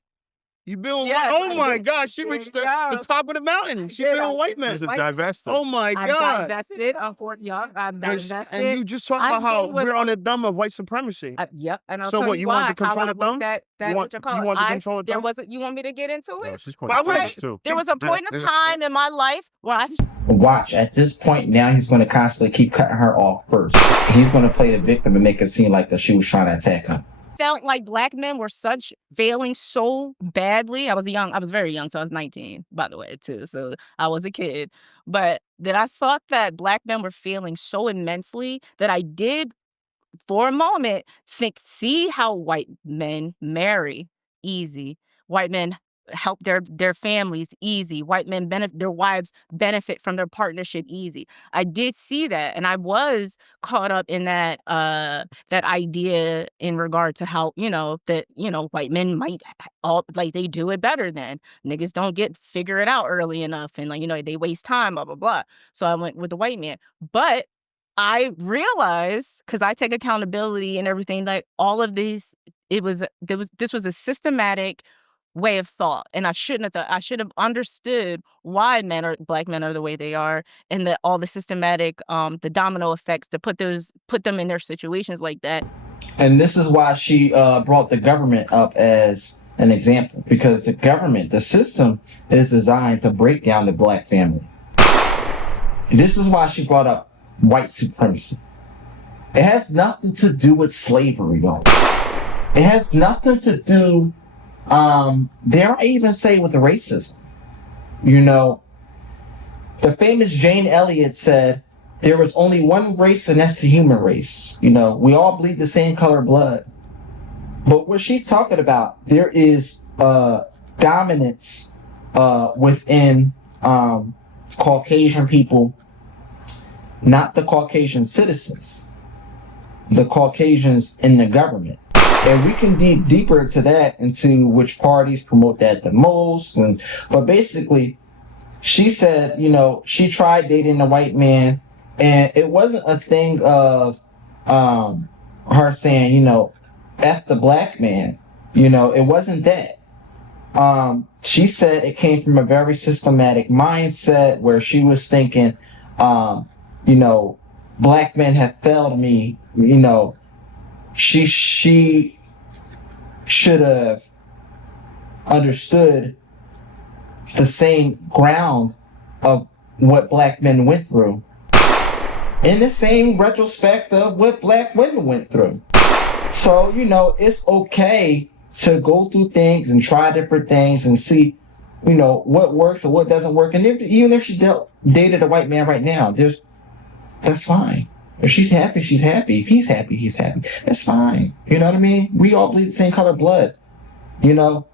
You build. Yes, oh I my did. God! She reached the top of the mountain. She did. built a white man. There's a divester. Oh my I've God! divested. Unfortunately, I've And divested. you just talked about I've how been with- we're on the thumb of white supremacy. Yep. And I'll So tell what, you want to why, control how I the thumb? worked That You want- what you call you it. want to control the There thumb? wasn't. You want me to get into No, it? she's Why pointing would to I- us, too. There was a point in time in my life where I Watch. At this point, now he's going to constantly keep cutting her off first. He's going to play the victim and make it seem like that she was trying to attack him. felt like black men were failing so badly. I was very young, so I was 19, by the way, too. So I was a kid. But that I thought that black men were failing so immensely that I did, for a moment, see how white men marry easy. White men help their families easy. White men their wives benefit from their partnership easy. I did see that, and I was caught up in that that idea in regard to how, that, white men might all like they do it better than niggas don't figure it out early enough, and they waste time, blah blah blah. So I went with the white man. But I realized, because I take accountability and everything, like all of these, this was a systematic way of thought, and I shouldn't have thought. I should have understood why black men are the way they are, and that all the systematic, the domino effects to put them in their situations like that. And this is why she brought the government up as an example, because the government, the system, is designed to break down the black family. This is why she brought up white supremacy. It has nothing to do with slavery, though. It has nothing to do, dare I even say, with racism. The famous Jane Elliott said, there is only one race, and that's the human race. We all bleed the same color blood. But what she's talking about, there is dominance within Caucasian people, not the Caucasian citizens, the Caucasians in the government. And we can dig deeper into that, into which parties promote that the most. But basically, she said, she tried dating a white man, and it wasn't a thing of her saying, F the black man. It wasn't that. She said it came from a very systematic mindset where she was thinking, black men have failed me. She should have understood the same ground of what black men went through in the same retrospect of what black women went through. So, it's okay to go through things and try different things and see, what works or what doesn't work. And even if she dated a white man right now, that's fine. If she's happy, she's happy. If he's happy, he's happy. That's fine. You know what I mean? We all bleed the same color blood. The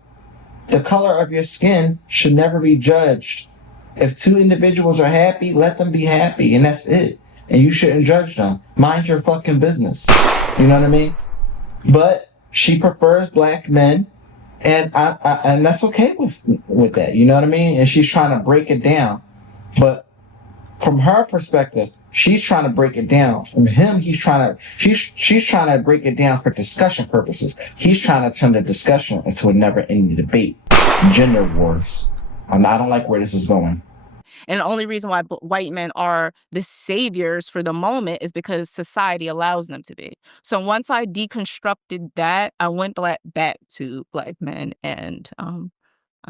color of your skin should never be judged. If two individuals are happy, let them be happy, and that's it. And you shouldn't judge them. Mind your fucking business. You know what I mean? But she prefers black men, and and that's okay with that. You know what I mean? And she's trying to break it down. But from her perspective, she's trying to break it down. From him, she's trying to break it down for discussion purposes. He's trying to turn the discussion into a never-ending debate. Gender wars. I don't like where this is going. And the only reason why white men are the saviors for the moment is because society allows them to be. So once I deconstructed that, I went back to black men, and I'm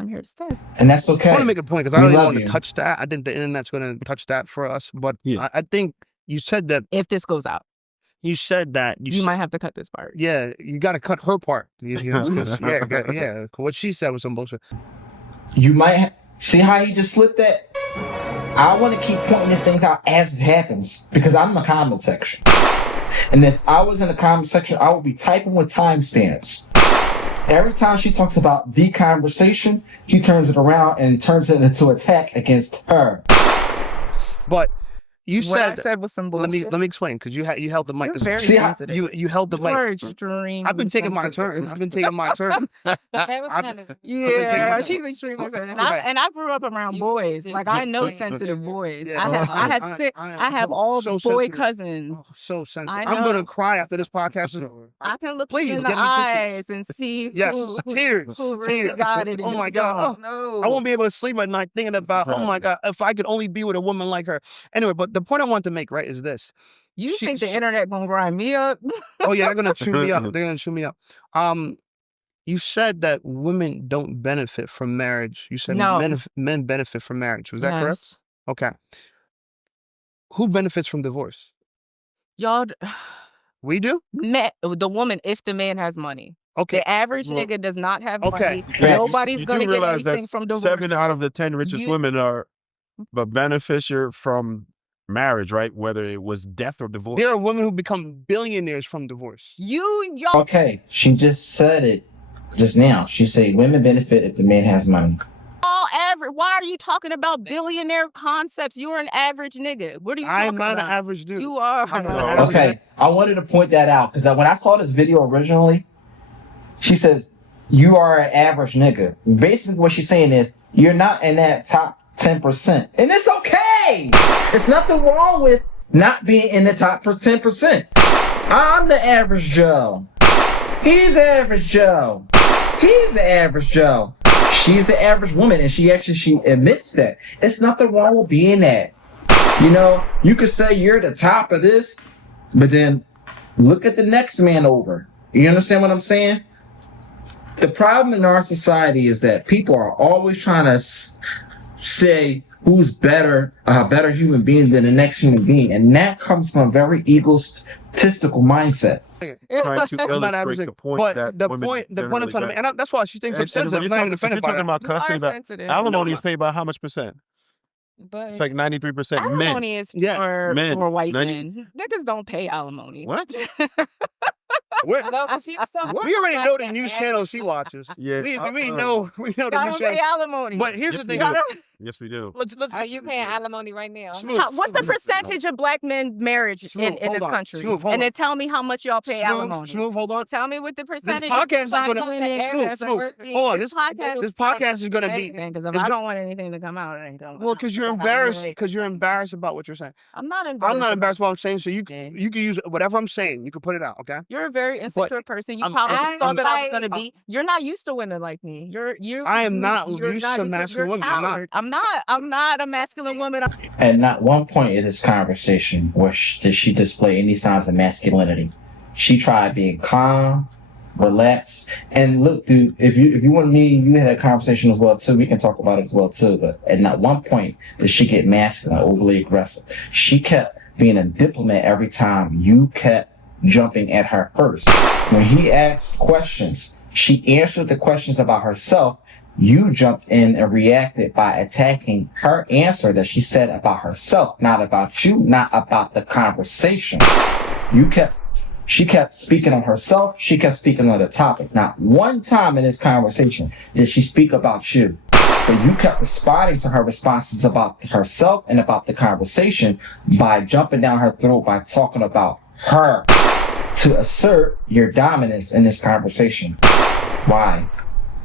here to stay. And that's okay. I want to make a point, because I don't even want to touch that. I think the internet's going to touch that for us. But yeah. I think you said that if this goes out, you said that you might have to cut this part. Yeah, you got to cut her part. Yeah. What she said was some bullshit. You might see how he just slipped that. I want to keep pointing these things out as it happens, because I'm in the comment section. And if I was in the comment section, I would be typing with timestamps. Every time she talks about the conversation, he turns it around and turns it into attack against her. But you what I said was some bullshit. Let me explain, because you held the mic. You're very sensitive. You held the mic. You're extremely I've been taking my turn. Yeah, she's extremely sensitive. And I grew up around boys. Like, I know sensitive boys. I have all boy cousins. Oh, so sensitive. I'm gonna cry after this podcast is over. I can look in the eyes and see who really got it. Oh my God. No. I won't be able to sleep at night thinking about, oh my God, if I could only be with a woman like her. Anyway, but the point I want to make, right, is this. You think the internet gonna grind me up? Oh yeah, they're gonna chew me up. They're gonna chew me up. You said that women don't benefit from marriage. You said men benefit from marriage. Was that correct? Okay. Who benefits from divorce? Y'all. We do? The woman, if the man has money. Okay. The average nigga does not have money. Nobody's gonna get anything from divorce. 7 out of the 10 richest women are the beneficiary from marriage, right? Whether it was death or divorce. There are women who become billionaires from divorce. Y'all. Okay, she just said it. just now. She said women benefit if the man has money. All average. Why are you talking about billionaire concepts? You're an average nigga. What are you talking I'm not about? an average dude. You are. I'm not an average Okay, dude. I wanted to point that out because when I saw this video originally, she says, you are an average nigga. Basically what she's saying is, you're not in that top 10%. And it's okay. It's nothing wrong with not being in the top 10%. I'm the average Joe. He's the average Joe. He's the average Joe. She's the average woman, and she admits that. It's nothing wrong with being that. You know, you could say you're the top of this, but then look at the next man over. You understand what I'm saying? The problem in our society is that people are always trying to say who's better, a better human being than the next human being, and that comes from a very egotistical mindset. Trying to illustrate the point but that the women point I'm generally trying to make, get. and that's why she thinks I'm And sensitive. when I'm not even if you're offended by talking that. about custody, You are sensitive. alimony is paid by how much percent? But It's like 93% men. Alimony is for white men. Niggas don't pay alimony. What? No, but she's so We already know the news channel she watches. Yeah. We know the Y'all news don't pay channel. alimony. But here's Yes, the we thing. do. Yes, we do. Let's Are you paying alimony right now? What's the percentage of black men marriage in this country? Smoove, hold and then on. tell me how much y'all pay alimony. Smoove, hold on. Tell me what the This percentage podcast is black going to women Smoove. Hold on. This podcast is going to be because if I don't want anything to come out, it ain't coming. well, because you're embarrassed. Because you're embarrassed about what you're saying. I'm not embarrassed. I'm not embarrassed about what I'm saying. So you can use whatever I'm saying. You can put it out. Okay. You're a very insecure person. You I'm- probably I'm- thought that I was I'm- going to be. You're not used to women like me. I am not used to masculine women. I'm not. I'm not a masculine woman. At not one point in this conversation did she display any signs of masculinity. She tried being calm, relaxed, and look, dude. If you want me, you had a conversation as well too. We can talk about it as well too. But at not one point did she get masculine, overly aggressive. She kept being a diplomat every time you kept jumping at her first. When he asked questions, she answered the questions about herself. You jumped in and reacted by attacking her answer that she said about herself, not about you, not about the conversation. She kept speaking on herself. She kept speaking on the topic. Not one time in this conversation did she speak about you. But you kept responding to her responses about herself and about the conversation by jumping down her throat by talking about her to assert your dominance in this conversation. Why?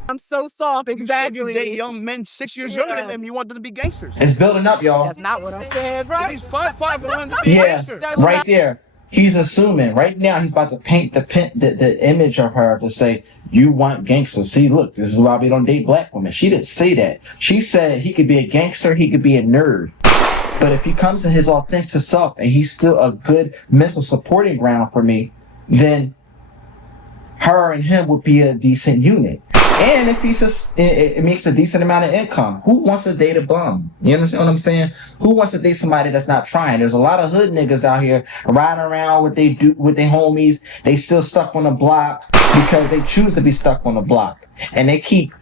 I'm so soft. Exactly. You date young men 6 years younger than them. You want them to be gangsters. It's building up, y'all. That's not what I said, right? He's 5'5" and wanted to be a Yeah, gangster. right there. He's assuming right now he's about to paint the image of her to say, you want gangsters. See, look, this is why we don't date black women. She didn't say that. She said he could be a gangster, he could be a nerd. But if he comes to his authentic self and he's still a good mental supporting ground for me, then her and him would be a decent unit. And if he's just, it makes a decent amount of income. Who wants to date a bum? You understand what I'm saying? Who wants to date somebody that's not trying? There's a lot of hood niggas out here riding around with their homies. They still stuck on the block because they choose to be stuck on the block. And they keep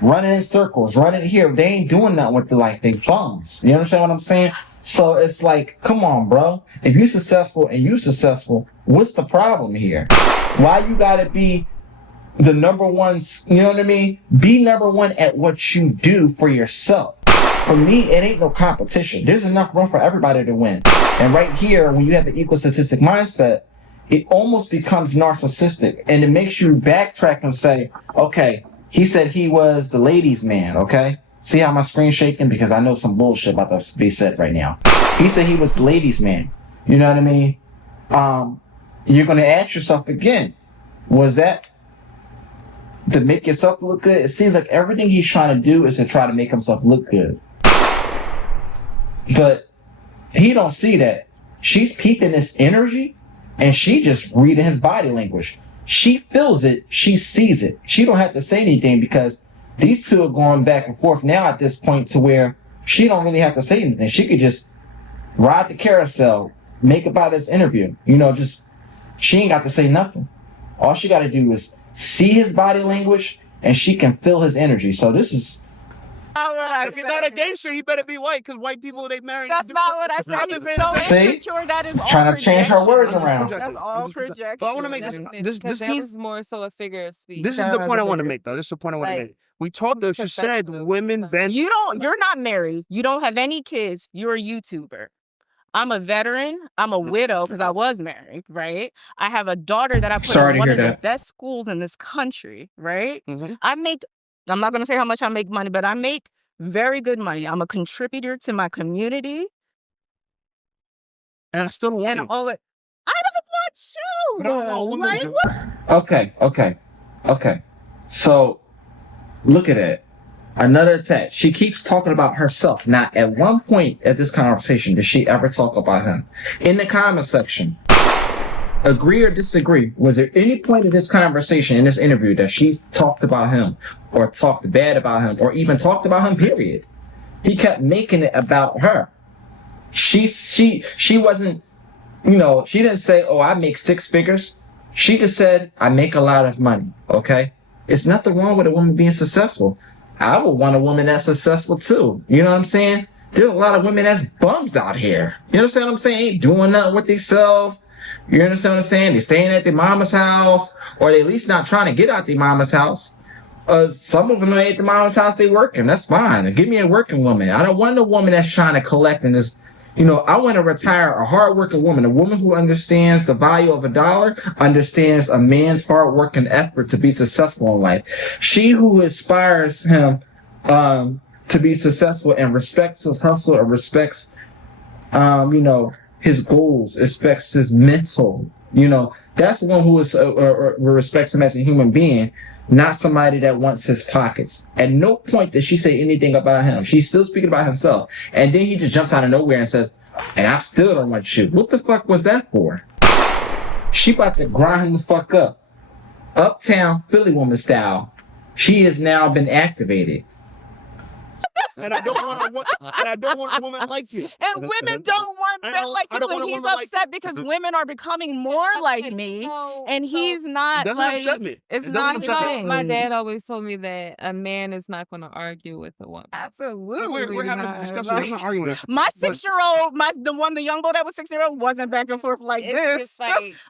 running in circles, running here. They ain't doing nothing with their life. They bums. You understand what I'm saying? So it's like, come on, bro. If you're successful and you're successful, what's the problem here? Why you gotta be the number one, you know what I mean? Be number one at what you do for yourself. For me, it ain't no competition. There's enough room for everybody to win. And right here, when you have the egotistic mindset, it almost becomes narcissistic. And it makes you backtrack and say, okay, he said he was the ladies' man, okay? See how my screen's shaking? Because I know some bullshit about to be said right now. He said he was the ladies' man. You know what I mean? You're going to ask yourself again, was that to make yourself look good? It seems like everything he's trying to do is to try to make himself look good. But he don't see that. She's peeping this energy and she just reading his body language. She feels it. She sees it. She don't have to say anything because these two are going back and forth now at this point to where she don't really have to say anything. She could just ride the carousel, make about this interview. You know, just, she ain't got to say nothing. All she got to do is see his body language and she can feel his energy. So this is not what I If you're not a gangster, he better be white, because white people, they marry. That's not what I said. He's so See? insecure. That is all Trying to change her words projection. around. That's all projection. But I want to make this. Because that was more so a figure of speech. This is the point I want to make, though. This is the point I want to make. We talked. She said women bend. You're not married. You don't have any kids. You're a YouTuber. I'm a veteran. I'm a widow because I was married, right? I have a daughter that I put in one of the best schools in this country, right? I'm not going to say how much I make money, but I make very good money. I'm a contributor to my community. And I still don't want you. I don't want you. Okay. So, look at it. Another attack. She keeps talking about herself. Not at one point at this conversation did she ever talk about him. In the comment section, agree or disagree, was there any point in this conversation, in this interview, that she talked about him or talked bad about him or even talked about him, period? He kept making it about her. She wasn't, she didn't say, oh, I make 6 figures. She just said, I make a lot of money, okay? It's nothing wrong with a woman being successful. I would want a woman that's successful too. You know what I'm saying? There's a lot of women that's bums out here. You understand what I'm saying? Ain't doing nothing with themselves. You understand what I'm saying? They're staying at their mama's house, or they at least not trying to get out their mama's house. Some of them ain't at the mama's house, they working. That's fine. Give me a working woman. I don't want a woman that's trying to collect and just, I want to retire a hardworking woman, a woman who understands the value of a dollar, understands a man's hard work and effort to be successful in life. She who inspires him to be successful and respects his hustle and respects, his goals, respects his mental. That's the one who respects him as a human being, not somebody that wants his pockets. At no point did she say anything about him. She's still speaking about himself. And then he just jumps out of nowhere and says, and I still don't want you. What the fuck was that for? She about to grind him the fuck up. Uptown Philly woman style. She has now been activated. And I don't want a woman like you. And women don't want men like you. So he's upset because women are becoming more like me, and he's not. It doesn't upset me. It's not his thing. My dad always told me that a man is not going to argue with a woman. Absolutely, we're having a discussion. We're not arguing. My 6-year-old, the young girl that was 6-year-old, wasn't back and forth like this.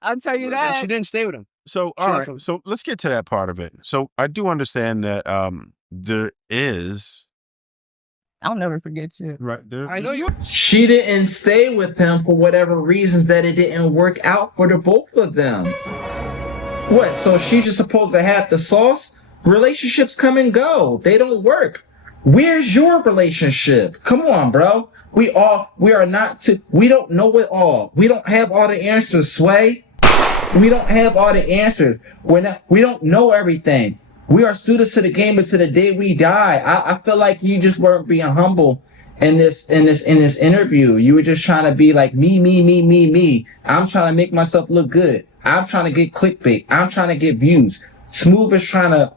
I'll tell you that. She didn't stay with him. So all right. So let's get to that part of it. So I do understand that there is. I'll never forget you. Right. I know you. She didn't stay with him for whatever reasons that it didn't work out for the both of them. What? So she's just supposed to have the sauce? Relationships come and go. They don't work. Where's your relationship? Come on, bro. We don't know it all. We don't have all the answers, Sway. We don't have all the answers. We don't know everything. We are students to the game until the day we die. I feel like you just weren't being humble in this interview. You were just trying to be like me. I'm trying to make myself look good. I'm trying to get clickbait. I'm trying to get views. Smoove is trying to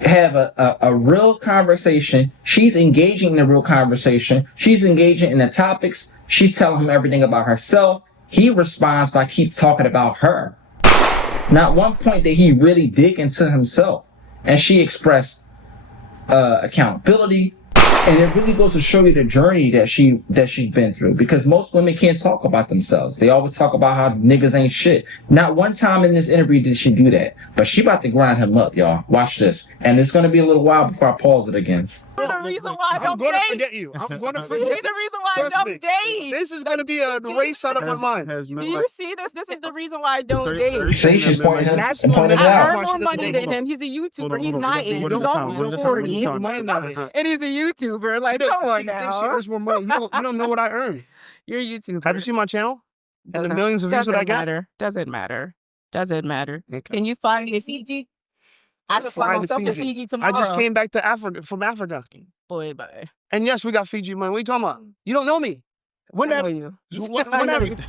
have a real conversation. She's engaging in the real conversation. She's engaging in the topics. She's telling him everything about herself. He responds by keep talking about her. Not one point did he really dig into himself. And she expressed accountability. And it really goes to show you the journey that she's been through. Because most women can't talk about themselves. They always talk about how niggas ain't shit. Not one time in this interview did she do that. But she about to grind him up, y'all. Watch this. And it's going to be a little while before I pause it again. The reason why I don't I'm going to date. forget you. I'm going to forget He's the reason why I don't date. This is going to be a race out of my mind. Do you see this? This is the reason why I don't date. See, she's pointing it I out. earn more money than him. He's a YouTuber. He's not. He's almost 40. And he's a YouTuber. Like, come on now. She earns more money. You don't know what I earn. You're a YouTuber. Have you seen my channel? And the millions of views that I got? Doesn't matter. Okay. Can you fly me to Fiji? I can fly myself to Fiji tomorrow. I just came back to Africa from Africa. Boy, bye. And yes, we got Fiji money. What are you talking about? You don't know me. When I know you.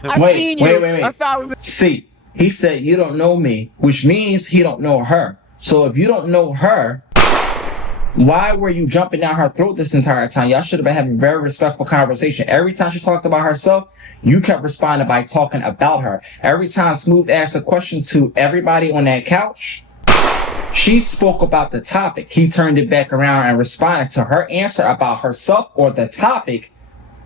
I've seen you 1,000. See, he said you don't know me, which means he don't know her. So if you don't know her, why were you jumping down her throat this entire time? Y'all should have been having a very respectful conversation. Every time she talked about herself, you kept responding by talking about her. Every time Smoove asked a question to everybody on that couch, She spoke about the topic. He turned it back around and responded to her answer about herself or the topic,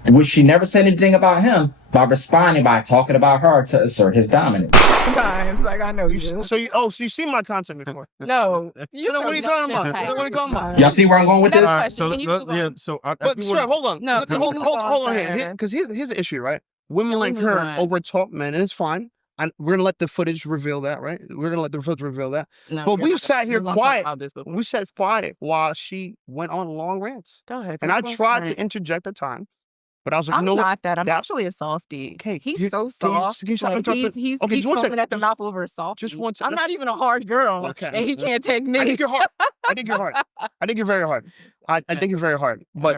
which she never said anything about him, by responding by talking about her to assert his dominance. Sometimes, like I know you. So you see my content before? No. So what are you talking about? What are you talking about? Y'all see where I'm going with this? But sure, hold on. No, hold on here. Because here's the issue, right? Women like her overtalk men, and it's fine. We're gonna let the footage reveal that, right? We're gonna let the footage reveal that. No, but we're we not sat here gonna talk quiet. about this, but- We sat quiet while she went on long rants. Go ahead. And I tried to interject at time, but I was like, I'm no, not that. I'm actually a softie. Okay, He's so soft. Can you stop Like, interrupting? he's Okay, just one foaming second. at the mouth over a softie. Just one I'm second. not even a hard girl, Okay. and he can't take me. I think you're hard. I think you're hard. I think you're very hard. I think you're very hard. But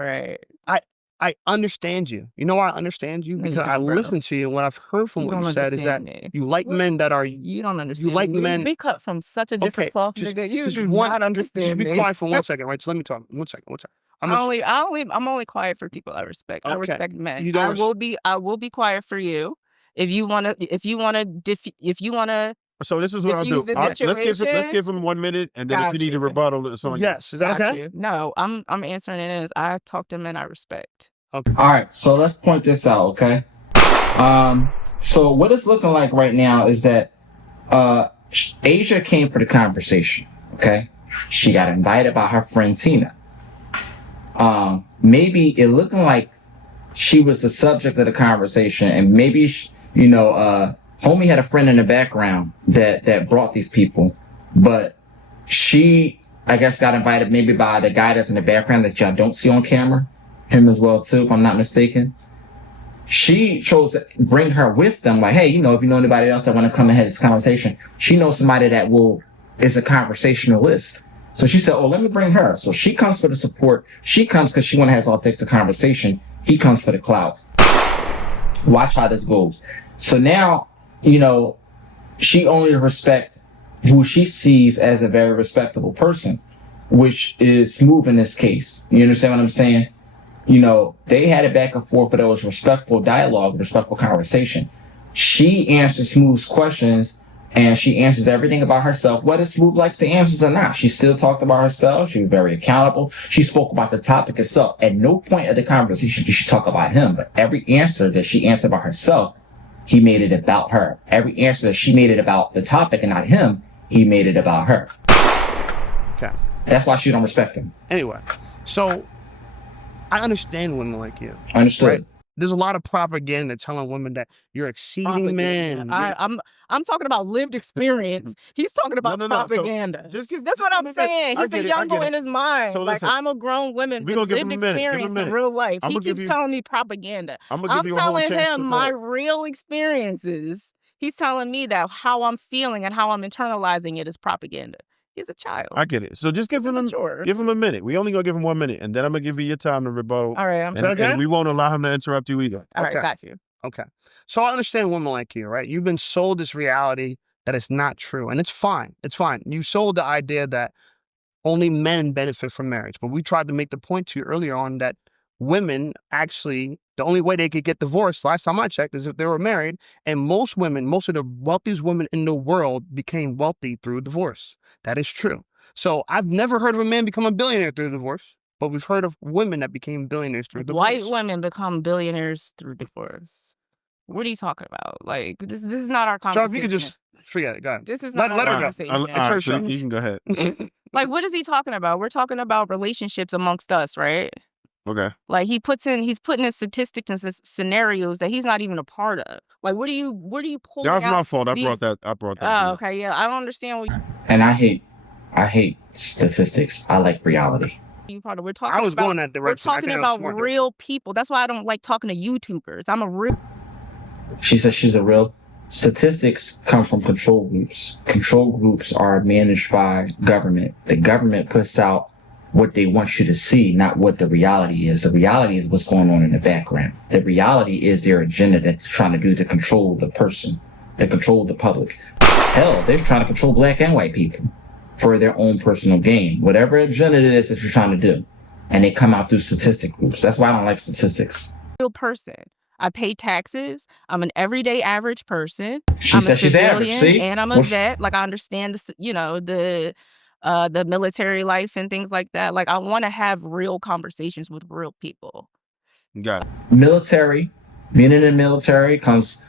I understand you. You know why I understand you? No, you Because I don't, bro. listen to you, and what I've heard from You what you don't said is that understand me. you like men that are. You don't understand. You like me. men. We cut from such a different cloth, nigga. You do not understand Just be me. quiet for 1 second, right? Just let me talk. 1 second. 1 second. I'm only quiet for people I respect. I Okay. respect men. You don't I will be quiet for you. If you wanna So this is what I'll do. diffuse the Let's give him 1 minute, and then if you need a rebuttal, it's on you. Yes, is that Got okay? you. No, I'm answering it as I talk to men I respect. Okay. All right, so let's point this out, okay? So what it's looking like right now is that Asia came for the conversation, okay? She got invited by her friend Tina. Maybe it looking like she was the subject of the conversation, and maybe homie had a friend in the background that brought these people, but she, I guess, got invited maybe by the guy that's in the background that y'all don't see on camera, him as well too, if I'm not mistaken. She chose to bring her with them, like, hey, if you know anybody else that want to come and have this conversation, she knows somebody that is a conversationalist. So she said, oh, let me bring her. So she comes for the support. She comes because she want to have authentic the conversation. He comes for the clout. Watch how this goes. So now, she only respects who she sees as a very respectable person, which is Smoove in this case. You understand what I'm saying? They had it back and forth, but it was respectful dialogue, respectful conversation. She answers Smoove's questions, and she answers everything about herself, whether Smoove likes the answers or not. She still talked about herself. She was very accountable. She spoke about the topic itself. At no point of the conversation did she talk about him, but every answer that she answered about herself, he made it about her. Every answer that she made it about the topic and not him, he made it about her. Okay. That's why she don't respect him. Anyway, so I understand women like you. Understood. Right? There's a lot of propaganda telling women that you're exceeding men. I'm talking about lived experience. He's talking about propaganda. So That's what I'm saying. He's a young boy in his mind. So like, listen, I'm a grown woman with lived experience in real life. He keeps telling me propaganda. I'm telling him my real experiences. He's telling me that how I'm feeling and how I'm internalizing it is propaganda. He's a child. I get it. So just give him a minute. We only gonna give him 1 minute, and then I'm gonna give you your time to rebuttal. All right, and we won't allow him to interrupt you either. All right, got you. Okay. So I understand women like you, right? You've been sold this reality that it's not true, and it's fine. It's fine. You sold the idea that only men benefit from marriage, but we tried to make the point to you earlier on that women actually, the only way they could get divorced, last time I checked, is if they were married. And most women, most of the wealthiest women in the world became wealthy through divorce. That is true. So I've never heard of a man become a billionaire through divorce, but we've heard of women that became billionaires through divorce. White women become billionaires through divorce. What are you talking about? Like, this is not our conversation. John, if you could just forget it. Go ahead. This is not our conversation. All right, so you can go ahead. Like, what is he talking about? We're talking about relationships amongst us, right? Okay. Like, he's putting in statistics and scenarios that he's not even a part of. Like, what are you pulling out? That's my fault. I brought that. Oh, okay, yeah. I don't understand what And I hate statistics. I like reality. we're talking I was going that direction. We're talking about real people. That's why I don't like talking to YouTubers. I'm a real. She says she's a real. Statistics come from control groups. Control groups are managed by government. The government puts out what they want you to see, not what the reality is. The reality is what's going on in the background. The reality is their agenda that they're trying to do to control the person, to control the public. Hell, they're trying to control black and white people for their own personal gain. Whatever agenda it is that you're trying to do. And they come out through statistic groups. That's why I don't like statistics. Real person. I pay taxes. I'm an everyday average person. She said she's average, see? And I'm a vet. Like, I understand the the military life and things like that. Like I want to have real conversations with real people. Got it. Military, being in the military comes,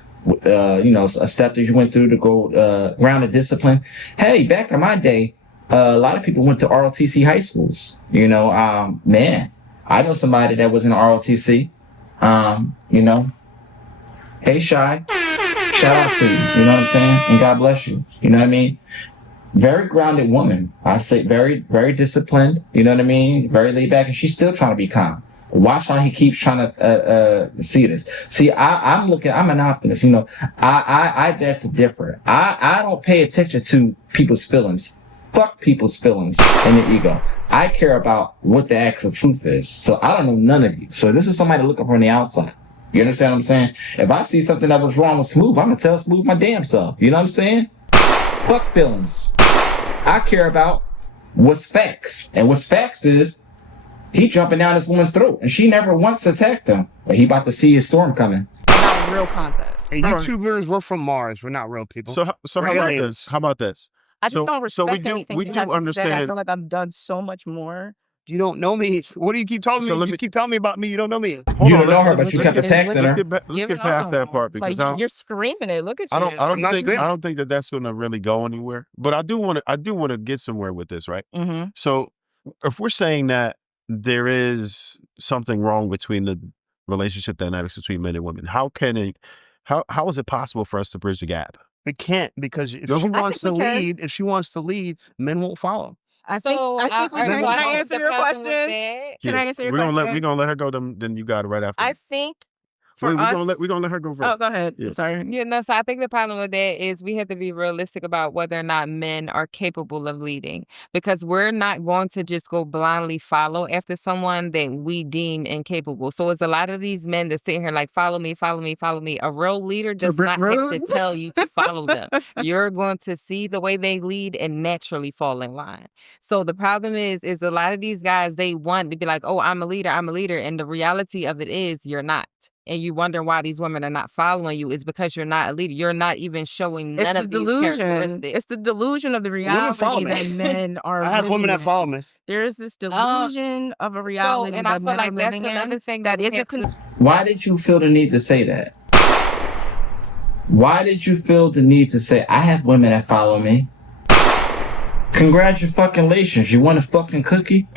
a step that you went through to go grounded discipline. Hey, back in my day, a lot of people went to ROTC high schools. Man, I know somebody that was in ROTC. Hey, Shy, shout out to you. You know what I'm saying? And God bless you. You know what I mean? Very grounded woman. I say very, very disciplined. You know what I mean? Very laid back, and she's still trying to be calm. Watch how he keeps trying to see this. See, I'm an optimist. I beg to differ. I don't pay attention to people's feelings. Fuck people's feelings and their ego. I care about what the actual truth is. So I don't know none of you. So this is somebody looking from the outside. You understand what I'm saying? If I see something that was wrong with Smoove, I'm gonna tell Smoove my damn self. You know what I'm saying? Fuck feelings. I care about what's facts. And what's facts is he jumping down this woman's throat, and she never once attacked him. But he about to see his storm coming. Not real context. Hey, YouTubers, we're from Mars. We're not real people. So how about this? How about this? I just don't respect anything we you do have to say. I understand. feel like I've done so much more. You don't know me. What do you keep telling me? You keep telling me about me. You don't know me. Hold You on, don't know her, but you kept attacking her. Let's get past that part because Like you're screaming it. Look at you. I don't think that that's going to really go anywhere. But I do want to get somewhere with this, right? Mm-hmm. So if we're saying that there is something wrong between the relationship dynamics between men and women, how is it possible for us to bridge the gap? We can't, because if she wants to lead, men won't follow. I think can I answer your question? Can I answer your question? We're gonna let her go. Then you got it right after. I think for we're us, gonna let her go first. Oh, go ahead. Yeah. Sorry. Yeah, no, so I think the problem with that is we have to be realistic about whether or not men are capable of leading, because we're not going to just go blindly follow after someone that we deem incapable. So it's a lot of these men that sit here like, follow me, follow me, follow me. A real leader does not have to tell you to follow them. You're going to see the way they lead and naturally fall in line. So the problem is a lot of these guys, they want to be like, oh, I'm a leader. And the reality of it is you're not. And you wonder why these women are not following you is because you're not a leader. You're not even showing none of these characteristics. It's the delusion of the reality that men are. I have women that follow me. There's this delusion of a reality and I that feel men like are that's living another in thing that that we isn't. Why did you feel the need to say that? Why did you feel the need to say, I have women that follow me? Congratulations. You want a fucking cookie?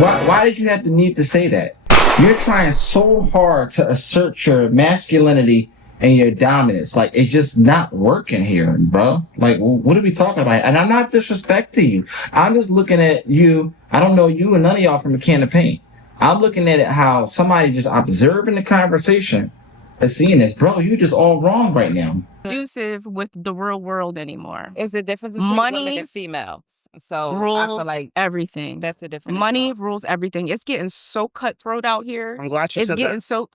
Why did you have the need to say that? You're trying so hard to assert your masculinity and your dominance. Like, it's just not working here, bro. Like, what are we talking about? And I'm not disrespecting you. I'm just looking at you. I don't know you and none of y'all from a can of paint. I'm looking at it how somebody just observing the conversation and seeing this. Bro, you just all wrong right now. Conducive with the real world anymore. It's a difference between women and females. So rules I feel like everything. That's a difference. Money rules everything. It's getting so cutthroat out here. I'm glad you said that.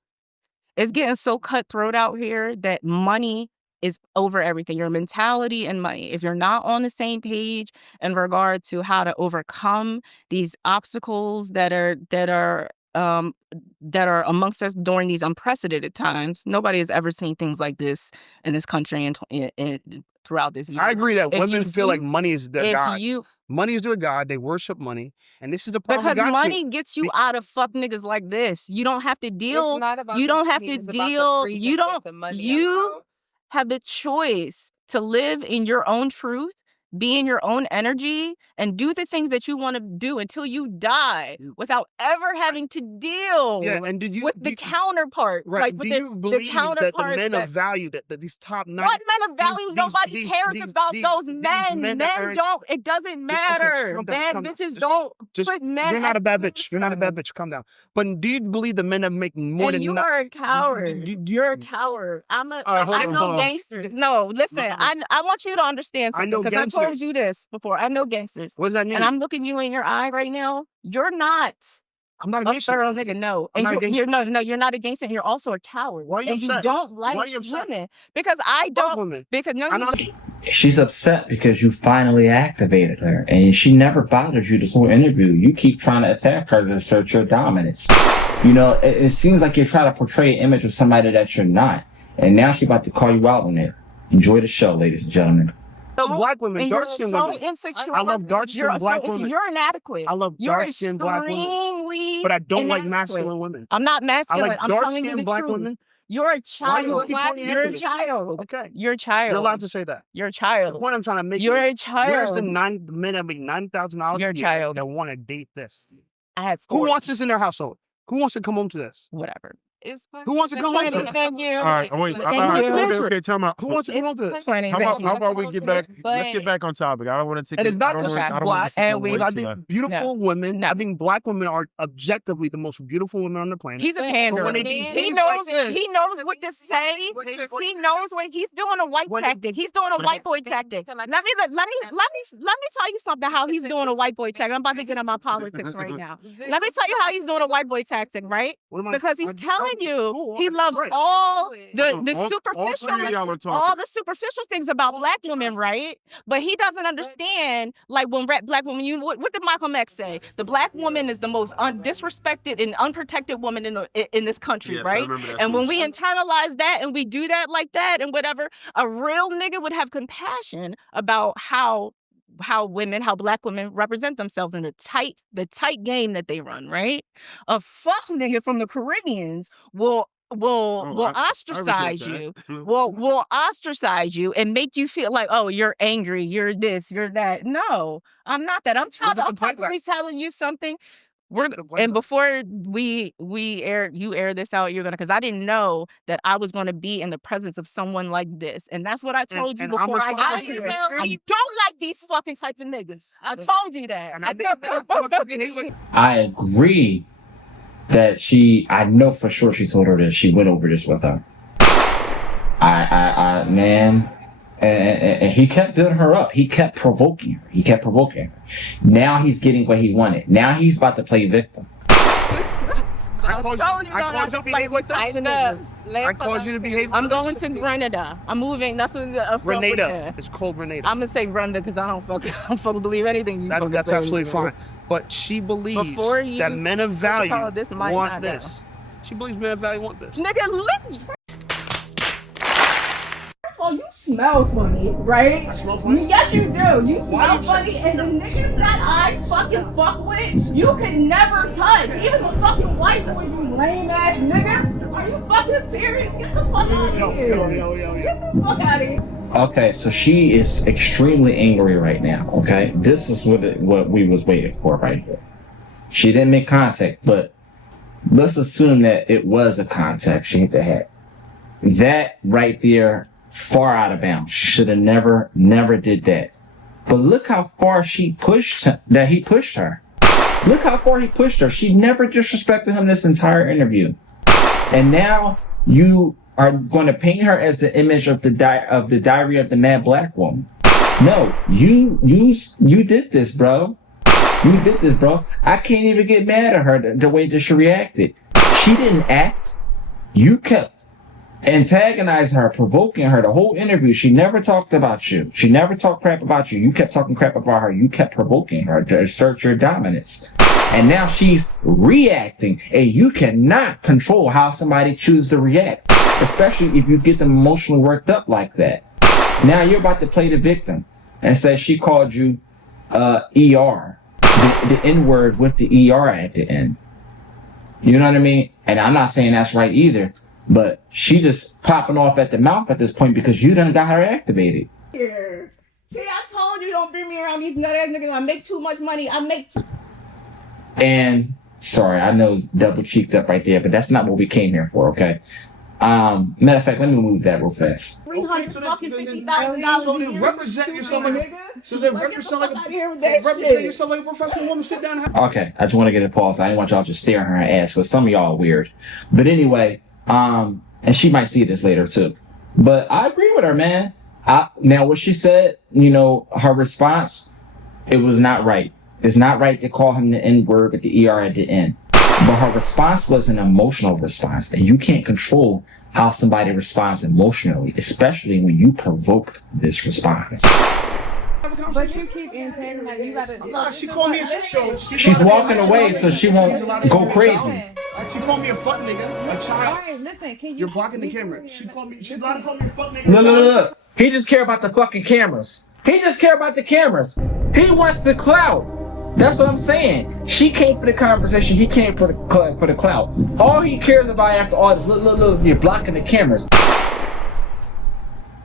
It's getting so cutthroat out here that money is over everything. Your mentality and money. If you're not on the same page in regard to how to overcome these obstacles that are amongst us during these unprecedented times, nobody has ever seen things like this in this country and throughout this year. I agree that women feel like money is their god. You Money is their god. They worship money. And this is the problem. Because money gets you out of fuck niggas like this. You don't have to deal. You don't have to deal. You have the choice to live in your own truth, be in your own energy, and do the things that you want to do until you die without ever having to deal with the counterparts. Right. Like, do you believe that the men of value, that these top 9... What men of value? Nobody cares about those men. Men don't. It doesn't matter. Bad bitches don't put men... You're not a bad bitch. You're not a bad bitch. Calm down. But do you believe the men that make more than... You are a coward. You're a coward. I know gangsters. No, listen. I want you to understand something. Because I told you this before. I know gangsters. What does that mean? And I'm looking you in your eye right now. You're not. I'm not a gangster. Thorough nigga, no. And you're not a gangster. And you're also a coward. Why are you upset? And you don't like women. Because I don't. Women. Because She's upset because you finally activated her, and she never bothered you this whole interview. You keep trying to attack her to assert your dominance. You know, it seems like you're trying to portray an image of somebody that you're not. And now she's about to call you out on it. Enjoy the show, ladies and gentlemen. black women, and dark you're skinned so women. insecure. I love dark skinned black women. You're inadequate. I love You're dark skinned black women. extremely But I don't like inadequate. masculine women. I'm not I masculine. like I'm dark telling you the skinned black truth. women. You're a Why you child. keep pointing You're a into this? child. Okay. You're a child. You're allowed to say that. You're a The child. point I'm trying to make You're a is, where's the child. men that make $90,000 You're a a year child. that want to date this? I have Who 4. wants this in their household? Who wants to come home to this? Whatever. It's Who wants to come home to Plenty. this? Thank you. All right, wait. Thank All right, you. okay, time out. Who wants to come home to this? Plenty. How Thank about, how you. about we get back? Let's get back on topic. I don't want to take. And it's I not don't just want. I don't black. want to and we- Because I too long. think beautiful women, I think black women are objectively the most beautiful women on the planet. He's a But panderer. when they He behave knows. like this- He knows what to say. He knows when he's doing a white tactic. He's doing a white boy tactic. Let me tell you something. How he's doing a white boy tactic. I'm about to get on my politics right now. Let me tell you how he's doing a white boy tactic, right? Because he's telling you he loves all the superficial things about black women, right? But he doesn't understand, like when black women. What did Malcolm X say? The black woman is the most disrespected and unprotected woman in this country, Yes, I right? remember that And when we speech. internalize that and we do that like that and whatever, a real nigga would have compassion about how black women represent themselves in the tight game that they run, right? A fuck nigga from the Caribbeans will ostracize you. Will ostracize you and make you feel like, oh, you're angry, you're this, you're that. No, I'm not that. I'm probably telling you something. And before you air this out, you're gonna, because I didn't know that I was gonna be in the presence of someone like this, and that's what I told you before I got here. I don't like these fucking type of niggas. I told you that. I agree that I know for sure she told her that she went over this with her. Man, and he kept building her up. He kept provoking her. Now he's getting what he wanted. Now he's about to play victim. I caused you to behave. I'm going to Grenada. I'm moving. That's what Grenada. It's called Grenada. I'm gonna say Grenada because I don't fucking believe anything you fucking That's say absolutely anymore. fine. But she believes Before you- that men of what you value call it, this might want not this. go. She believes men of value want this. Nigga, let me. First of all, you smell funny, right? I smell funny? Yes, you do. You Why smell you funny, say- and the niggas that I fucking fuck with, you can never touch. Even the fucking white boys, you lame ass nigga. Are you fucking serious? Get the fuck out of here. Yo. Get the fuck out of here. Okay, so she is extremely angry right now. Okay, this is what we was waiting for right here. She didn't make contact, but let's assume that it was a contact. She hit the head. That right there, far out of bounds. She should have never did that. But look how far he pushed her. Look how far he pushed her. She never disrespected him this entire interview. And now you are going to paint her as the image of the diary of the mad black woman. No, you did this, bro. You did this, bro. I can't even get mad at her the way that she reacted. She didn't act. You kept antagonizing her, provoking her the whole interview. She never talked about you. She never talked crap about you. You kept talking crap about her. You kept provoking her to assert your dominance. And now she's reacting, and you cannot control how somebody chooses to react, especially if you get them emotionally worked up like that. Now you're about to play the victim and say she called you ER, the N-word with the ER at the end. You know what I mean? And I'm not saying that's right either, but she just popping off at the mouth at this point because you done got her activated. Here. See, I told you don't bring me around these nut ass niggas. I make too much money. And sorry, I know double cheeked up right there, but that's not what we came here for, okay? Matter of fact, let me move that real fast. $350,000. So then represent yourself like a professional woman. Sit down and have. Okay, I just want to get a pause. I didn't want y'all just staring her ass because some of y'all are weird. But anyway, and she might see this later too. But I agree with her, man. Now what she said, her response, it was not right. It's not right to call him the N-word with the ER at the end. But her response was an emotional response, and you can't control how somebody responds emotionally, especially when you provoked this response. But you keep antagonizing. You gotta. She called me a show. She's walking away so she won't go crazy. She called me a fuck nigga, a child. Alright, listen, can you. You're blocking the camera. She's allowed to call me a fuck nigga. Look. He just care about the fucking cameras. He just care about the cameras. He wants the clout. That's what I'm saying. She came for the conversation. He came for the clout. All he cares about after all this, look, you're blocking the cameras.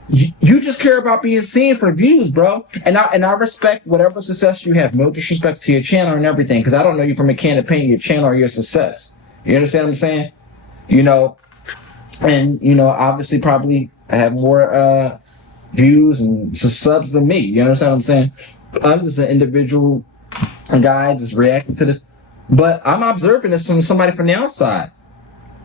You just care about being seen for views, bro. And I respect whatever success you have. No disrespect to your channel and everything, because I don't know you from a can of paint, your channel or your success. You understand what I'm saying? You know, and you know, obviously, probably have more views and subs than me. You understand what I'm saying? I'm just an individual guy just reacting to this, but I'm observing this from somebody from the outside.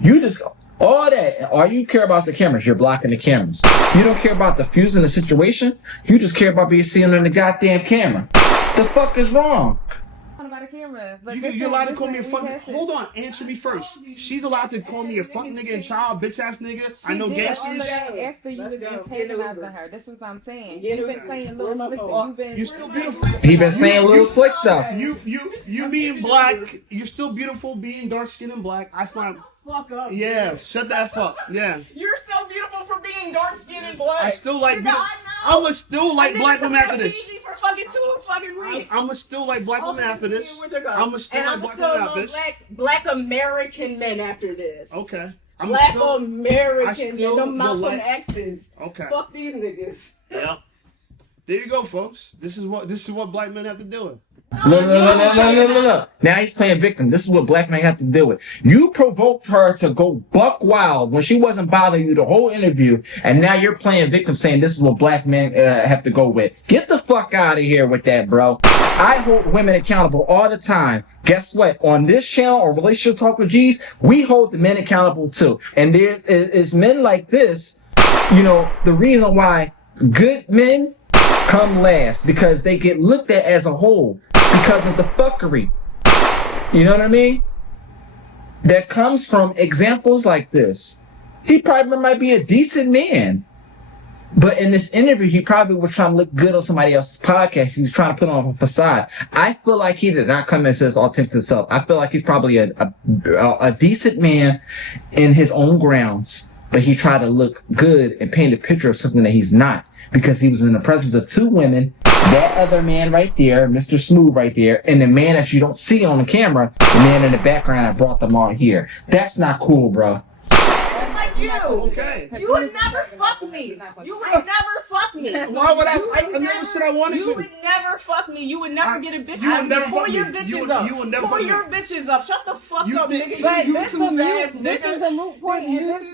You just all that, all you care about is the cameras. You're blocking the cameras. You don't care about the fusing the situation. You just care about being seen on the goddamn camera. The fuck is wrong? About a camera. You're allowed to call me a fucking. Hold on, answer me first. She's allowed to call me a fuck nigga and child, bitch ass nigga. I know gangsters. After you was antagonizing her. This is what I'm saying. You've been saying little slicks. You're still beautiful. He been saying little slick stuff. You being black, you're still beautiful. Being dark skinned and black, I find. Fuck up. Yeah, shut that fuck. Yeah. You're so beautiful for being dark skinned and black. I still like. I would still like black women after this. For fucking 2 fucking weeks. I'ma still like black women after this. I'ma still like black women after this. Black American men after this. Okay. Black American men, the Malcolm X's. Okay. Fuck these niggas. Yeah. There you go, folks. This is what black men have to deal with. Look. Now he's playing victim. This is what black men have to deal with. You provoked her to go buck wild when she wasn't bothering you the whole interview, and now you're playing victim saying this is what black men have to go with. Get the fuck out of here with that, bro. I hold women accountable all the time. Guess what? On this channel, or Relationship Talk with G's, we hold the men accountable too. And there's men like this, you know, the reason why good men come last, because they get looked at as a whole because of the fuckery. You know what I mean? That comes from examples like this. He probably might be a decent man, but in this interview, he probably was trying to look good on somebody else's podcast. He was trying to put on a facade. I feel like he did not come as his authentic self. I feel like he's probably a decent man in his own grounds, but he tried to look good and paint a picture of something that he's not, because he was in the presence of two women, that other man right there, Mr. Smoove right there, and the man that you don't see on the camera, the man in the background that brought them all here. That's not cool, bro. That's like you. Okay. You would never fuck me. You would never fuck me. Why would I never said I wanted to. You would never fuck me. You would never get a bitch. You would never pull your bitches up. You would never pull fuck your me. bitches up. Shut the fuck up, nigga. But You this is a moot point.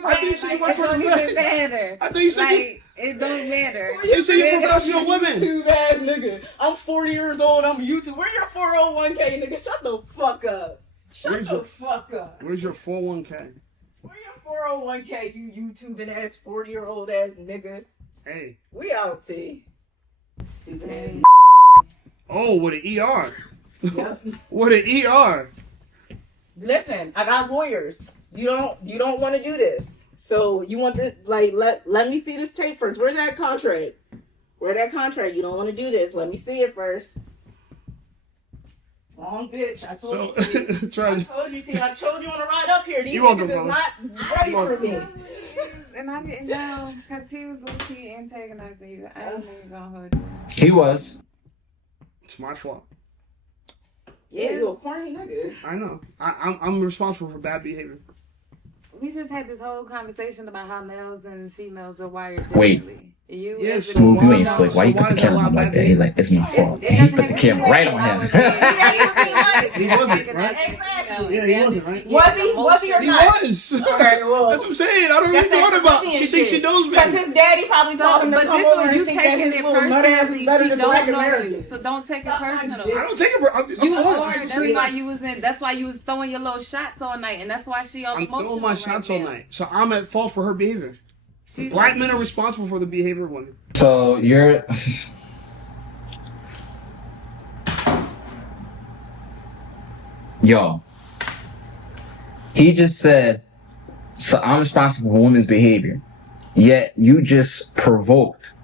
I think you said you It don't even matter. I think you said like, it don't matter. You said you're professional women. YouTube ass nigga. I'm 40 years old. I'm YouTube. Where your 401k, nigga? Shut the fuck up. Shut the fuck up. Where's your 401k? Where your 401k, you YouTubing ass 40-year-old ass nigga? Hey. We out, T. Stupid ass. Oh, with an ER. Yep. With an ER. Listen, I got lawyers. You don't want to do this. So you want this, like, let me see this tape first. Where's that contract? Where's that contract? You don't want to do this. Let me see it first. Wrong bitch. I told you. I told you on the ride up here. These niggas is not ready for me. And I didn't know, because he was low-key antagonizing you. I ain't even gonna hold you. He was. It's my fault. Yeah, you a corny nigga. I know. I'm responsible for bad behavior. We just had this whole conversation about how males and females are wired Wait. differently. You Smoove, you ain't slick. Why you put the camera on like that? He's like, it's my fault. And he put the camera right on him. He wasn't, right? Exactly. Yeah, he wasn't, right? Was he or not? He was. Okay, well. That's what I'm saying. I don't even thought about it. She thinks she knows me. Because his daddy probably told him to come over and think that his little nut ass is better than black Americans. So don't take it personal. I don't take it. You are. That's why you was throwing your little shots all night, and that's why she all emotional. I'm throwing my shots all night. So I'm at fault for her behavior. Black men are responsible for the behavior of women. So you're... Yo. He just said, so I'm responsible for women's behavior. Yet you just provoked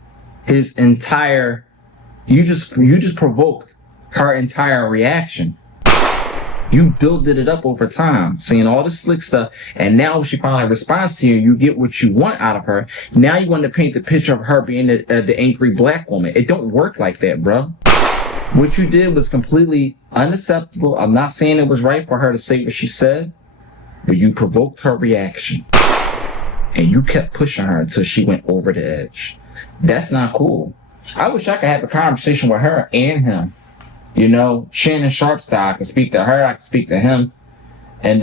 his entire... You just provoked her entire reaction. You builded it up over time, saying all this slick stuff, and now when she finally responds to you, you get what you want out of her. Now you want to paint the picture of her being the angry black woman. It don't work like that, bro. What you did was completely unacceptable. I'm not saying it was right for her to say what she said, but you provoked her reaction. And you kept pushing her until she went over the edge. That's not cool. I wish I could have a conversation with her and him. You know, Shannon Sharp style. I can speak to her, I can speak to him. And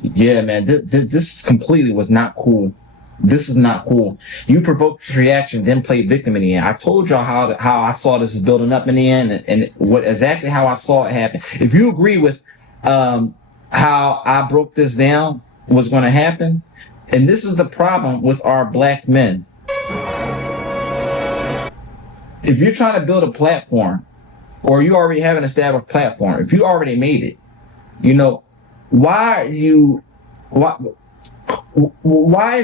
yeah, man, this completely was not cool. This is not cool. You provoked his reaction, then played victim in the end. I told y'all how I saw this is building up in the end, and what exactly how I saw it happen. If you agree with how I broke this down was going to happen, and this is the problem with our black men. If you're trying to build a platform, or you already have an established platform, if you already made it, you know, why is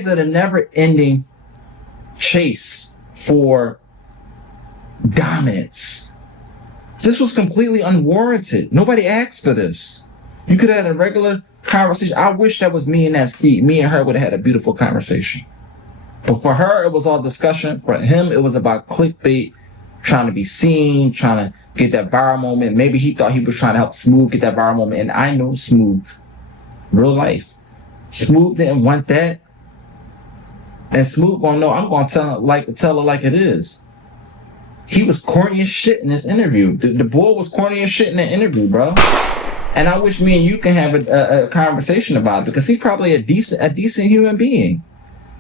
it a never-ending chase for dominance? This was completely unwarranted. Nobody asked for this. You could have had a regular conversation. I wish that was me in that seat. Me and her would have had a beautiful conversation. But for her, it was all discussion. For him, it was about clickbait, trying to be seen, trying to get that viral moment. Maybe he thought he was trying to help Smoove get that viral moment. And I know Smoove. Real life. Smoove didn't want that. And Smoove gonna know I'm gonna tell her like it is. He was corny as shit in this interview. The boy was corny as shit in the interview, bro. And I wish me and you can have a conversation about it, because he's probably a decent human being.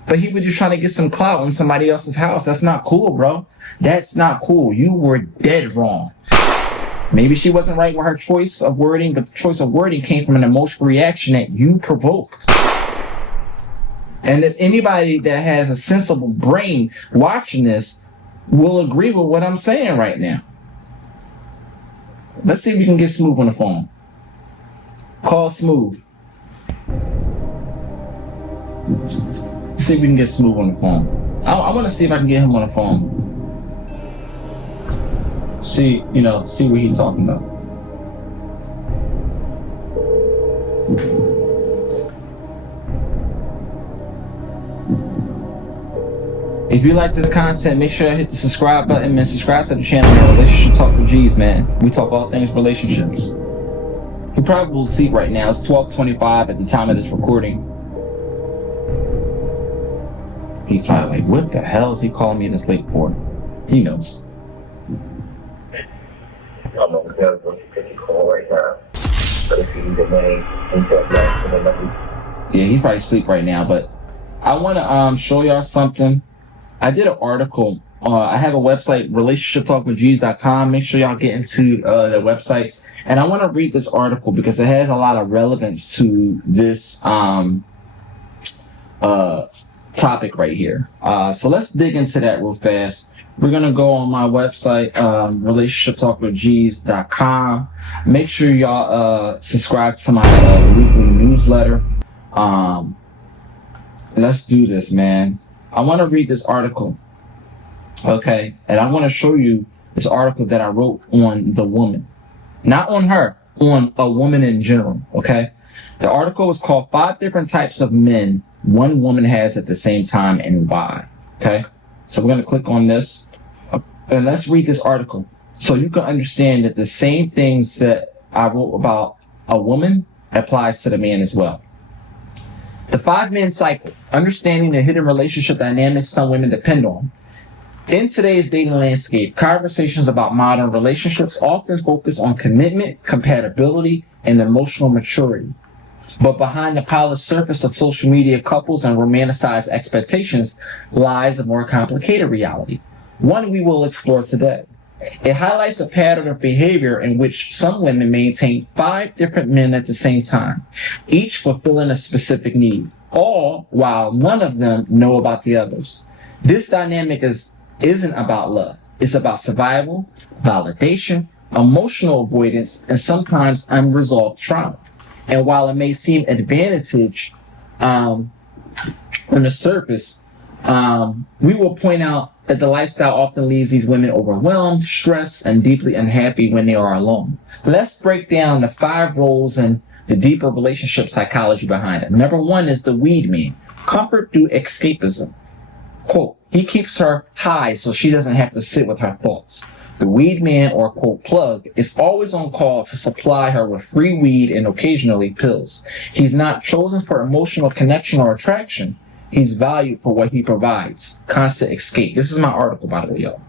But he was just trying to get some clout in somebody else's house. That's not cool, bro. That's not cool. You were dead wrong. Maybe she wasn't right with her choice of wording, but the choice of wording came from an emotional reaction that you provoked. And if anybody that has a sensible brain watching this will agree with what I'm saying right now. Let's see if we can get Smoove on the phone. Call Smoove. See if we can get Smoove on the phone. I want to see if I can get him on the phone. See what he's talking about. If you like this content, make sure you hit the subscribe button, man. Subscribe to the channel, man. Relationship Talk with G's, man. We talk all things relationships. He probably will sleep right now. It's 12:25 at the time of this recording. He's probably like, what the hell is he calling me this late for? He knows. I'm not available to take a call right now. But if you need a name, yeah, he's probably asleep right now. But I want to show y'all something. I did an article. I have a website, relationshiptalkwithgs.com. Make sure y'all get into the website. And I want to read this article because it has a lot of relevance to this topic right here. So let's dig into that real fast. We're going to go on my website, relationshiptalkwithgs.com. Make sure y'all subscribe to my weekly newsletter. Let's do this, man. I want to read this article. Okay? And I want to show you this article that I wrote on the woman. Not on her, on a woman in general. Okay? The article is called 5 Different Types of Men One Woman Has at the Same Time and Why. Okay? So we're going to click on this. And let's read this article so you can understand that the same things that I wrote about a woman applies to the man as well. The 5-man cycle, understanding the hidden relationship dynamics some women depend on. In today's dating landscape, conversations about modern relationships often focus on commitment, compatibility, and emotional maturity. But behind the polished surface of social media couples and romanticized expectations lies a more complicated reality, one we will explore today. It highlights a pattern of behavior in which some women maintain 5 different men at the same time, each fulfilling a specific need, all while none of them know about the others. This dynamic isn't about love. It's about survival, validation, emotional avoidance, and sometimes unresolved trauma. And while it may seem advantage on the surface, We will point out that the lifestyle often leaves these women overwhelmed, stressed, and deeply unhappy when they are alone. Let's break down the 5 roles and the deeper relationship psychology behind it. Number 1 is the weed man. Comfort through escapism. Quote, he keeps her high so she doesn't have to sit with her thoughts. The weed man, or quote plug, is always on call to supply her with free weed and occasionally pills. He's not chosen for emotional connection or attraction. He's valued for what he provides. Constant escape. This is my article, by the way, y'all.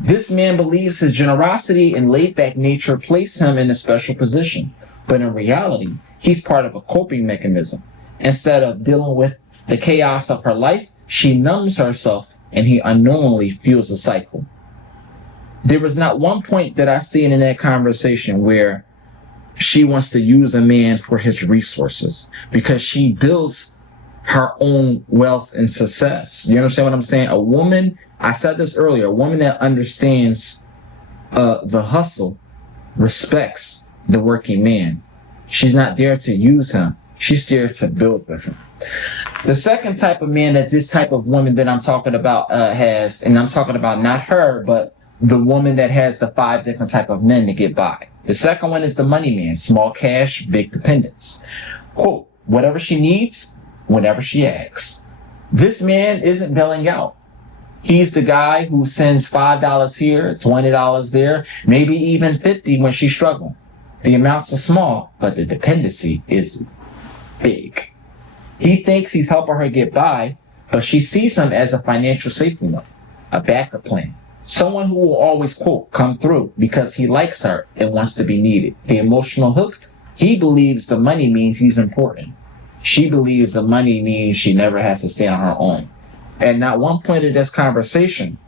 This man believes his generosity and laid-back nature place him in a special position. But in reality, he's part of a coping mechanism. Instead of dealing with the chaos of her life, she numbs herself and he unknowingly fuels the cycle. There was not one point that I seen in that conversation where she wants to use a man for his resources, because she builds her own wealth and success. You understand what I'm saying? A woman, I said this earlier, a woman that understands the hustle respects the working man. She's not there to use him. She's there to build with him. The second type of man that this type of woman that I'm talking about has, and I'm talking about not her, but the woman that has the 5 different type of men to get by. The second one is the money man, small cash, big dependence. Quote, whatever she needs, whenever she asks. This man isn't bailing out. He's the guy who sends $5 here, $20 there, maybe even $50 when she's struggling. The amounts are small, but the dependency is big. He thinks he's helping her get by, but she sees him as a financial safety net, a backup plan. Someone who will always, quote, come through because he likes her and wants to be needed. The emotional hook, he believes the money means he's important. She believes the money means she never has to stay on her own. And not one point of this conversation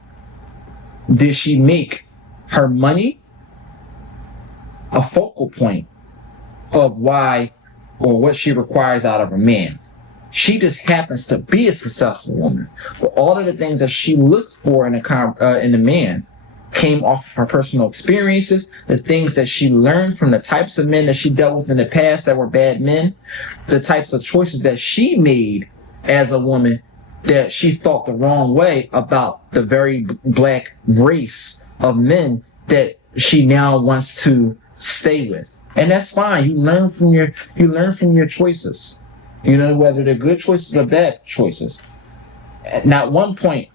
did she make her money a focal point of why or what she requires out of a man. She just happens to be a successful woman. But all of the things that she looks for in a man came off of her personal experiences, the things that she learned from the types of men that she dealt with in the past that were bad men, the types of choices that she made as a woman that she thought the wrong way about the very black race of men that she now wants to stay with. And that's fine. You learn from your choices. You know, whether they're good choices or bad choices. At not one point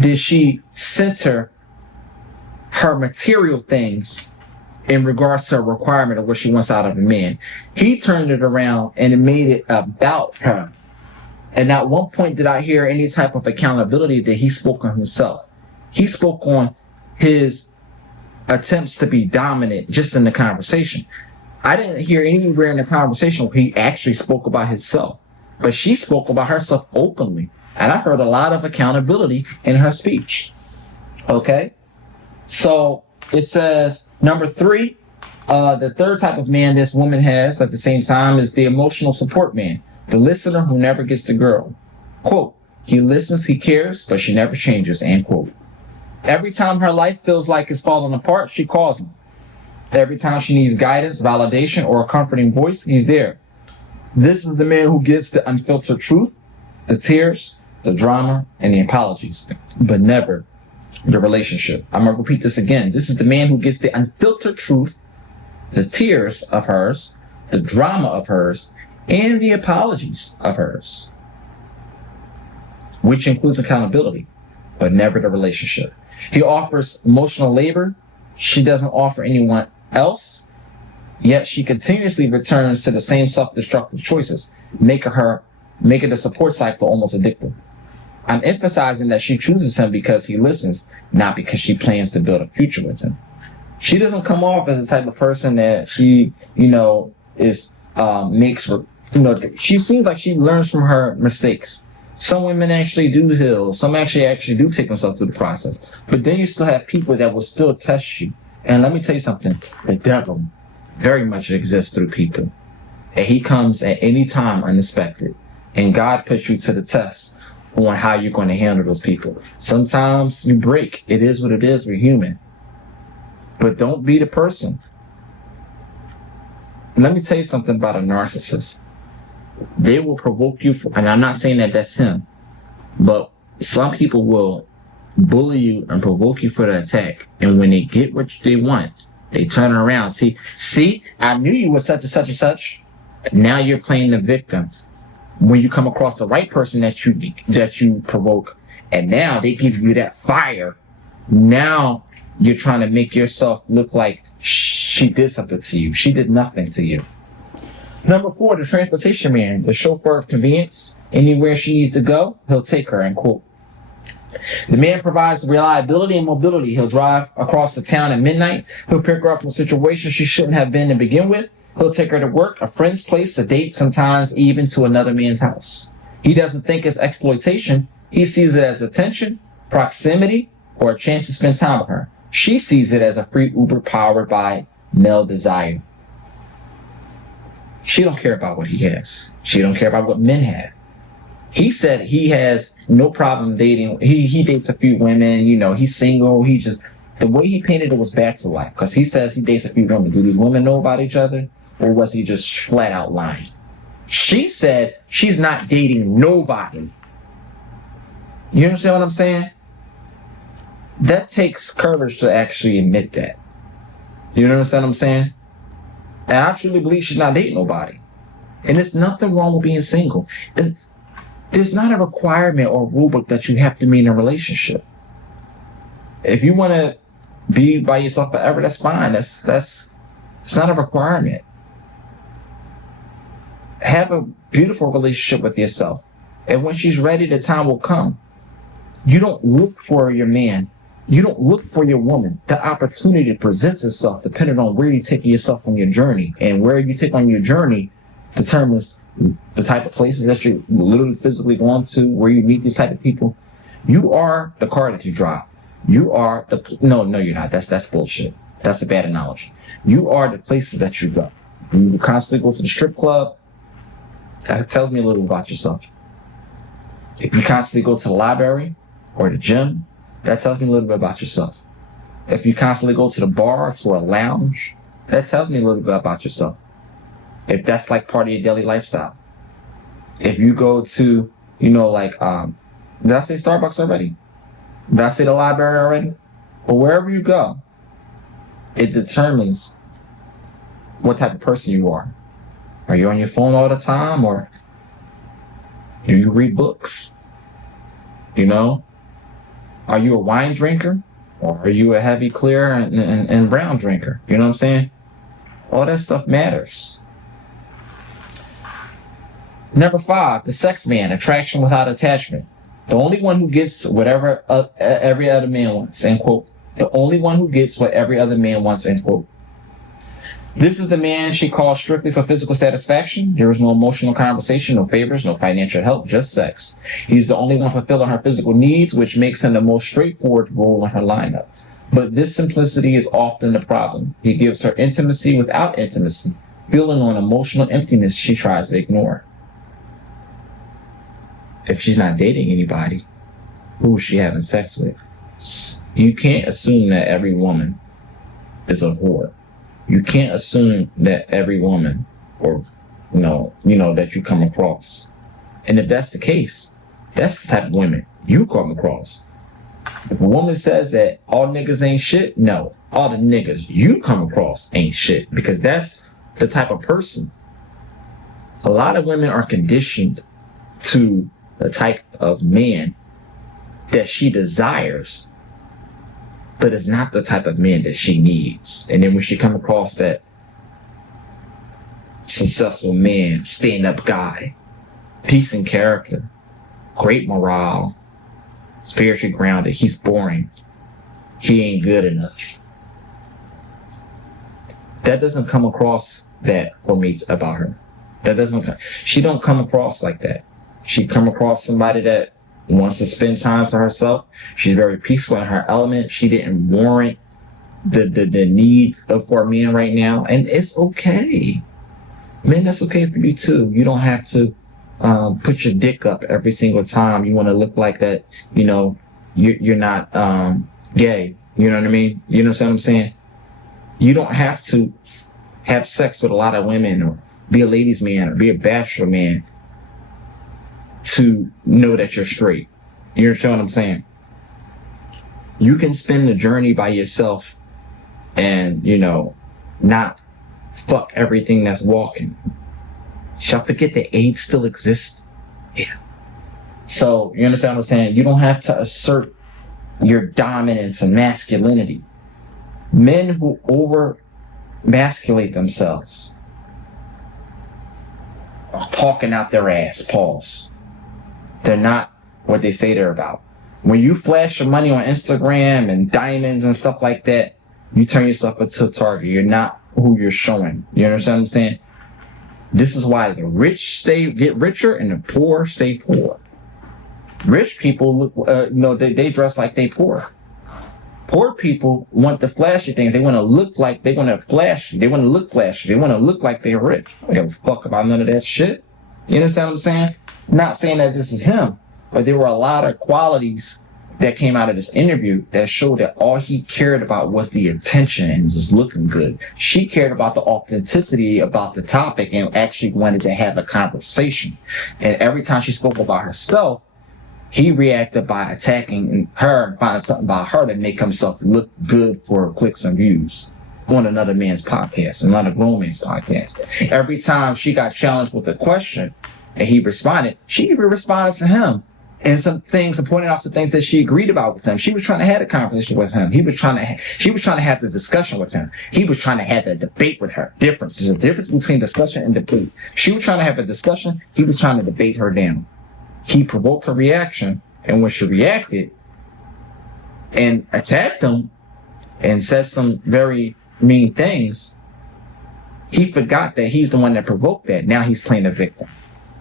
did she center her material things in regards to a requirement of what she wants out of a man. He turned it around and made it about her. And not one point did I hear any type of accountability that he spoke on himself. He spoke on his attempts to be dominant just in the conversation. I didn't hear anywhere in the conversation where he actually spoke about himself, but she spoke about herself openly. And I heard a lot of accountability in her speech. Okay? So it says, number 3, the third type of man this woman has at the same time is the emotional support man, the listener who never gets the girl. Quote, he listens, he cares, but she never changes, end quote. Every time her life feels like it's falling apart, she calls him. Every time she needs guidance, validation, or a comforting voice, he's there. This is the man who gets the unfiltered truth, the tears, the drama, and the apologies, but never the relationship. I'm going to repeat this again. This is the man who gets the unfiltered truth, the tears of hers, the drama of hers, and the apologies of hers, which includes accountability, but never the relationship. He offers emotional labor. She doesn't offer anyone else, yet she continuously returns to the same self-destructive choices, making the support cycle almost addictive. I'm emphasizing that she chooses him because he listens, not because she plans to build a future with him. She doesn't come off as the type of person that she, she seems like she learns from her mistakes. Some women actually do heal. Some actually do take themselves through the process. But then you still have people that will still test you. And let me tell you something. The devil very much exists through people. And he comes at any time unexpected. And God puts you to the test on how you're going to handle those people. Sometimes you break. It is what it is. We're human. But don't be the person. Let me tell you something about a narcissist. They will provoke you and I'm not saying that that's him, but some people will bully you and provoke you for the attack, and when they get what they want, they turn around. See, I knew you were such and such and such. Now you're playing the victim. When you come across the right person that you provoke, and now they give you that fire, now you're trying to make yourself look like she did something to you. She did nothing to you. Number 4, the transportation man, the chauffeur of convenience. Anywhere she needs to go, he'll take her, end quote. The man provides reliability and mobility. He'll drive across the town at midnight. He'll pick her up in a situation she shouldn't have been to begin with. He'll take her to work, a friend's place, a date, sometimes even to another man's house. He doesn't think it's exploitation. He sees it as attention, proximity, or a chance to spend time with her. She sees it as a free Uber powered by male desire. She don't care about what he has. She don't care about what men have. He said he has no problem dating. He dates a few women, he's single. The way he painted it was bachelor life, because he says he dates a few women. Do these women know about each other, or was he just flat out lying? She said she's not dating nobody. You understand what I'm saying? That takes courage to actually admit that. You understand what I'm saying? And I truly believe she's not dating nobody. And there's nothing wrong with being single. There's not a requirement or rule book that you have to be in a relationship. If you want to be by yourself forever, that's fine. It's not a requirement. Have a beautiful relationship with yourself. And when she's ready, the time will come. You don't look for your man. You don't look for your woman. The opportunity presents itself depending on where you take yourself on your journey. And where you take on your journey determines the type of places that you're literally physically going to, where you meet these type of people. You are the car that you drive. You are no, you're not. That's bullshit. That's a bad analogy. You are the places that you go. You constantly go to the strip club. That tells me a little about yourself. If you constantly go to the library or the gym, that tells me a little bit about yourself. If you constantly go to the bar or a lounge, that tells me a little bit about yourself. If that's like part of your daily lifestyle. If you go to, did I say Starbucks already? Did I say the library already? But wherever you go, it determines what type of person you are. Are you on your phone all the time, or do you read books? Are you a wine drinker, or are you a heavy clear and brown drinker? You know what I'm saying? All that stuff matters. Number 5, the sex man, attraction without attachment. The only one who gets whatever every other man wants, end quote. The only one who gets what every other man wants, end quote. This is the man she calls strictly for physical satisfaction. There is no emotional conversation, no favors, no financial help, just sex. He's the only one fulfilling her physical needs, which makes him the most straightforward role in her lineup. But this simplicity is often the problem. He gives her intimacy without intimacy, feeling on emotional emptiness she tries to ignore. If she's not dating anybody, who is she having sex with? You can't assume that every woman is a whore. You can't assume that every woman, or that you come across. And if that's the case, that's the type of women you come across. If a woman says that all niggas ain't shit, no, all the niggas you come across ain't shit, because that's the type of person. A lot of women are conditioned to the type of man that she desires, but it's not the type of man that she needs. And then when she come across that successful man, stand-up guy, decent character, great morale, spiritually grounded, he's boring, he ain't good enough. That doesn't come across that for me about her. She don't come across like that. She come across somebody that wants to spend time to herself. She's very peaceful in her element. She didn't warrant the need for a man right now, and it's okay. Men, that's okay for you too. You don't have to put your dick up every single time you want to look like that. You're not gay. You know what I mean? You know what I'm saying? You don't have to have sex with a lot of women, or be a ladies' man, or be a bachelor man to know that you're straight. You understand what I'm saying? You can spend the journey by yourself and, not fuck everything that's walking. Y'all forget that AIDS still exists? Yeah. So, you understand what I'm saying? You don't have to assert your dominance and masculinity. Men who over-masculate themselves are talking out their ass, pause. They're not what they say they're about. When you flash your money on Instagram and diamonds and stuff like that, you turn yourself into a target. You're not who you're showing. You understand what I'm saying? This is why the rich get richer and the poor stay poor. Rich people look, they dress like they poor. Poor people want the flashy things. They want to look like they want to flashy. They want to look flashy. They want to look like they're rich. I don't give a fuck about none of that shit. You understand what I'm saying? Not saying that this is him, but there were a lot of qualities that came out of this interview that showed that all he cared about was the attention and just looking good. She cared about the authenticity about the topic and actually wanted to have a conversation. And every time she spoke about herself, he reacted by attacking her and finding something about her to make himself look good for clicks and views on another man's podcast, another grown man's podcast. Every time she got challenged with a question and he responded, she even responded to him and some things and pointed out some things that she agreed about with him. She was trying to have a conversation with him. She was trying to have the discussion with him. He was trying to have the debate with her. There's a difference between discussion and debate. She was trying to have a discussion. He was trying to debate her down. He provoked her reaction, and when she reacted and attacked him and said some very mean things, he forgot that he's the one that provoked that. Now he's playing the victim.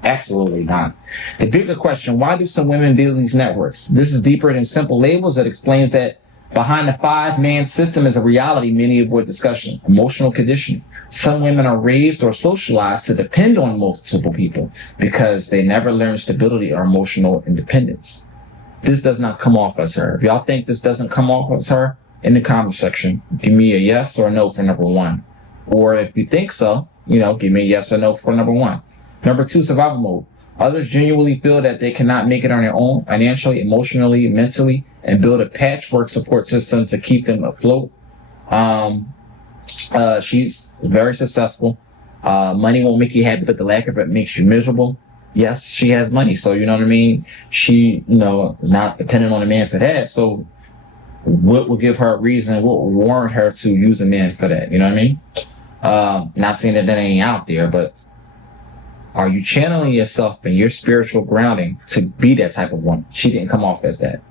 Absolutely not. The bigger question, why do some women build these networks? This is deeper than simple labels that explains that behind the 5-man system is a reality many avoid discussion: emotional conditioning. Some women are raised or socialized to depend on multiple people because they never learn stability or emotional independence. This does not come off as her. If y'all think this doesn't come off as her, in the comment section, give me a yes or a no for number 1. Or if you think so, give me a yes or no for number 1. Number 2, survival mode. Others genuinely feel that they cannot make it on their own, financially, emotionally, mentally, and build a patchwork support system to keep them afloat. She's very successful. Money won't make you happy, but the lack of it makes you miserable. Yes, she has money, so you know what I mean? She, not dependent on a man for that. So what will give her a reason, what will warrant her to use a man for that? You know what I mean? Not saying that ain't out there, but are you channeling yourself and your spiritual grounding to be that type of woman? She didn't come off as that.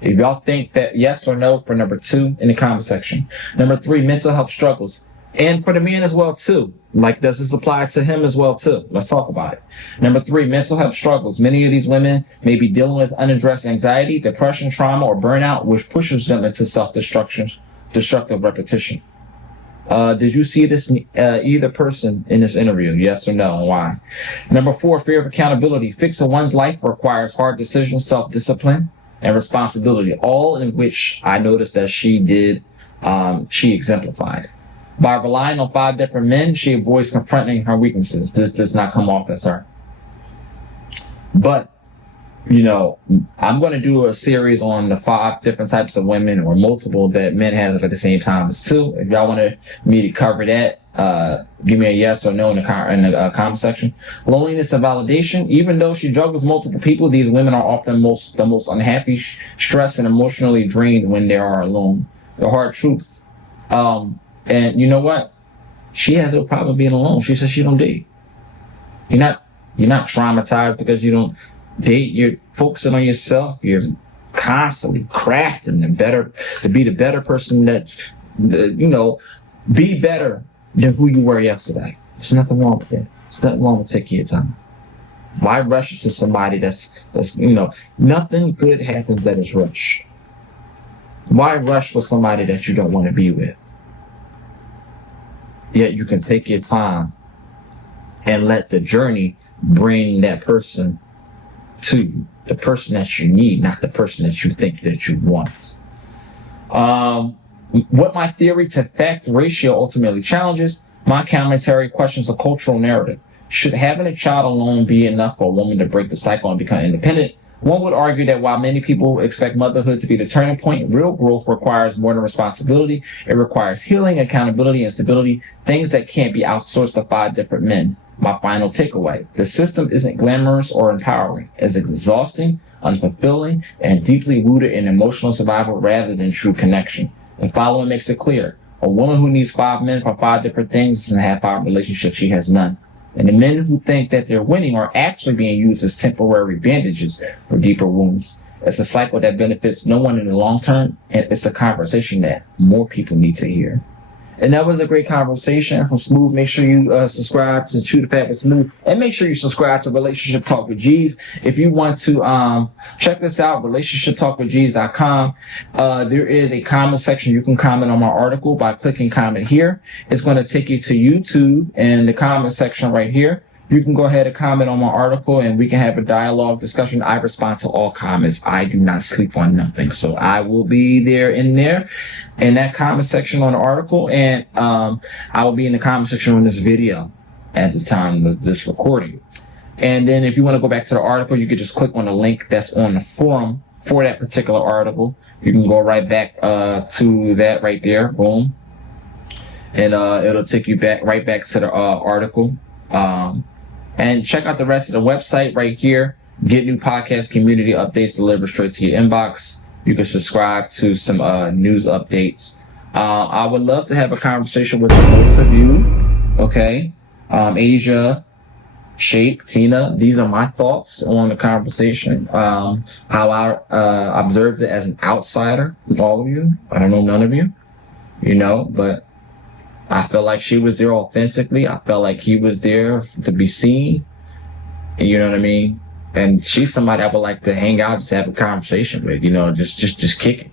If y'all think that yes or no for number 2 in the comment section. Number 3, mental health struggles. And for the man as well too. Like, does this apply to him as well too? Let's talk about it. Number 3, mental health struggles. Many of these women may be dealing with unaddressed anxiety, depression, trauma, or burnout, which pushes them into destructive repetition. Did you see this either person in this interview? Yes or no, and why? Number 4, fear of accountability. Fixing one's life requires hard decisions, self-discipline, and responsibility, all in which I noticed that she exemplified. By relying on 5 different men, she avoids confronting her weaknesses. This does not come off as her. But, I'm going to do a series on the 5 different types of women, or multiple, that men have at the same time as 2. If y'all want me to cover that, give me a yes or no in the comment section. Loneliness and validation. Even though she juggles multiple people, these women are often the most unhappy, stressed, and emotionally drained when they are alone. The hard truth. And you know what? She has no problem being alone. She says she don't date. You're not traumatized because you don't date. You're focusing on yourself. You're constantly crafting to be the better person that, be better than who you were yesterday. There's nothing wrong with that. There's nothing wrong with taking your time. Why rush to somebody that's nothing good happens that is rushed. Why rush with somebody that you don't want to be with? Yet you can take your time and let the journey bring that person to you, the person that you need, not the person that you think that you want. What my theory to fact ratio ultimately challenges, my commentary questions a cultural narrative. Should having a child alone be enough for a woman to break the cycle and become independent? One would argue that while many people expect motherhood to be the turning point, real growth requires more than responsibility. It requires healing, accountability, and stability, things that can't be outsourced to 5 different men. My final takeaway: the system isn't glamorous or empowering. It's exhausting, unfulfilling, and deeply rooted in emotional survival rather than true connection. The following makes it clear: a woman who needs 5 men for 5 different things doesn't have 5 relationships, she has none. And the men who think that they're winning are actually being used as temporary bandages for deeper wounds. It's a cycle that benefits no one in the long term, and it's a conversation that more people need to hear. And that was a great conversation from Smoove. Make sure you subscribe to Chew the Fat with Smoove, and make sure you subscribe to Relationship Talk with G's. If you want to check this out, relationshiptalkwithgs.com. There is a comment section. You can comment on my article by clicking comment here. It's going to take you to YouTube and the comment section right here. You can go ahead and comment on my article, and we can have a dialogue discussion. I respond to all comments. I do not sleep on nothing. So I will be there in that comment section on the article, and I will be in the comment section on this video at the time of this recording. And then if you want to go back to the article, you can just click on the link that's on the forum for that particular article. You can go right back to that right there. Boom. And it'll take you right back to the article. And check out the rest of the website right here. Get new podcast community updates delivered straight to your inbox. You can subscribe to some news updates. I would love to have a conversation with both of you. Okay. Asia, Shape, Tina, these are my thoughts on the conversation. How I observed it as an outsider with all of you. I don't know none of you, but I felt like she was there authentically. I felt like he was there to be seen. You know what I mean? And she's somebody I would like to hang out, just have a conversation with, just kick it,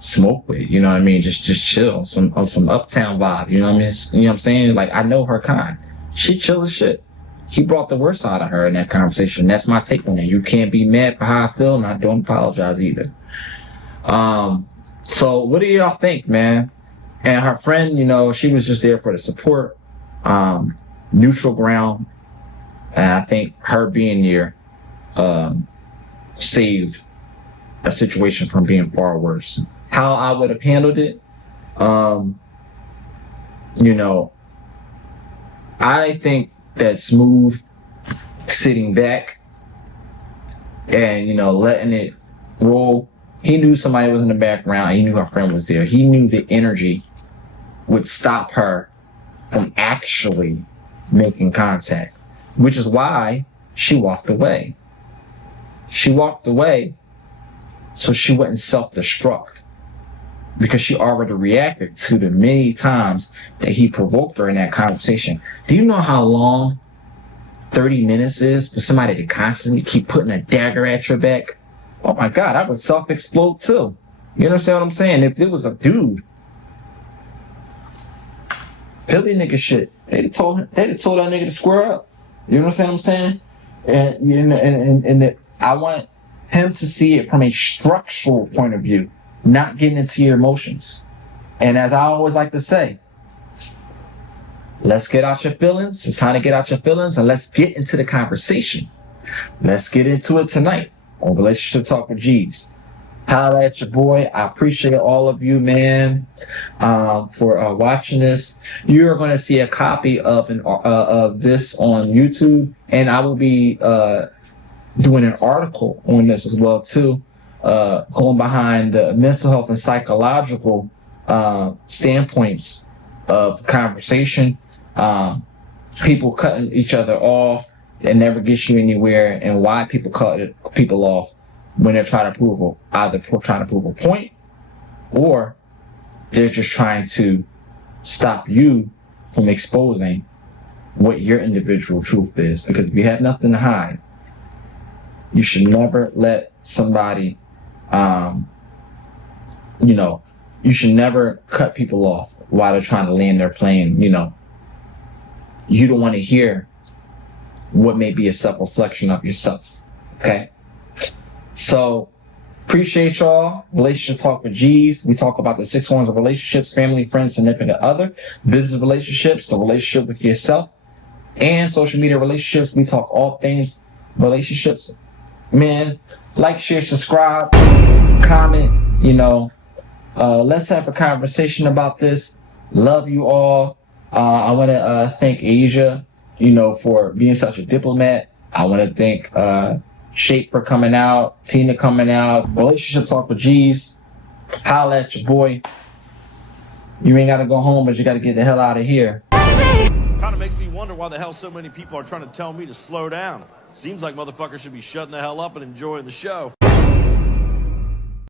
smoke with, you know what I mean? Just chill, some uptown vibe, you know what I mean? You know what I'm saying? Like, I know her kind. She chill as shit. He brought the worst out of her in that conversation. That's my take on it. You can't be mad for how I feel, and I don't apologize either. So what do y'all think, man? And her friend, she was just there for the support, neutral ground. And I think her being there saved a situation from being far worse. How I would have handled it, I think that Smoove sitting back and, letting it roll. He knew somebody was in the background. He knew her friend was there. He knew the energy would stop her from actually making contact, which is why she walked away. She walked away so she wouldn't self-destruct, because she already reacted to the many times that he provoked her in that conversation. Do you know how long 30 minutes is for somebody to constantly keep putting a dagger at your back? Oh my God, I would self-explode too. You understand what I'm saying? If it was a dude, Philly nigga shit, they'd have told that nigga to square up. You know what I'm saying? And I want him to see it from a structural point of view, not getting into your emotions. And as I always like to say, let's get out your feelings. It's time to get out your feelings, and let's get into the conversation. Let's get into it tonight on Relationship Talk with G's. Holla at your boy. I appreciate all of you, man, for watching this. You're going to see a copy of this on YouTube, and I will be doing an article on this as well too, going behind the mental health and psychological standpoints of conversation. People cutting each other off and never gets you anywhere, and why people cut people off when they're trying to prove either trying to prove a point, or they're just trying to stop you from exposing what your individual truth is. Because if you have nothing to hide, you should never let somebody, you should never cut people off while they're trying to land their plane. You don't want to hear what may be a self-reflection of yourself. Okay? So, appreciate y'all. Relationship Talk with G's. We talk about the 6 forms of relationships: family, friends, significant other, business relationships, the relationship with yourself, and social media relationships. We talk all things relationships. Man, like, share, subscribe, comment, let's have a conversation about this. Love you all. I want to thank Asia, for being such a diplomat. I want to thank Shape for coming out, Tina coming out, Relationship Talk with G's. Holla at your boy. You ain't got to go home, but you got to get the hell out of here. Kind of makes me wonder why the hell so many people are trying to tell me to slow down. Seems like motherfuckers should be shutting the hell up and enjoying the show.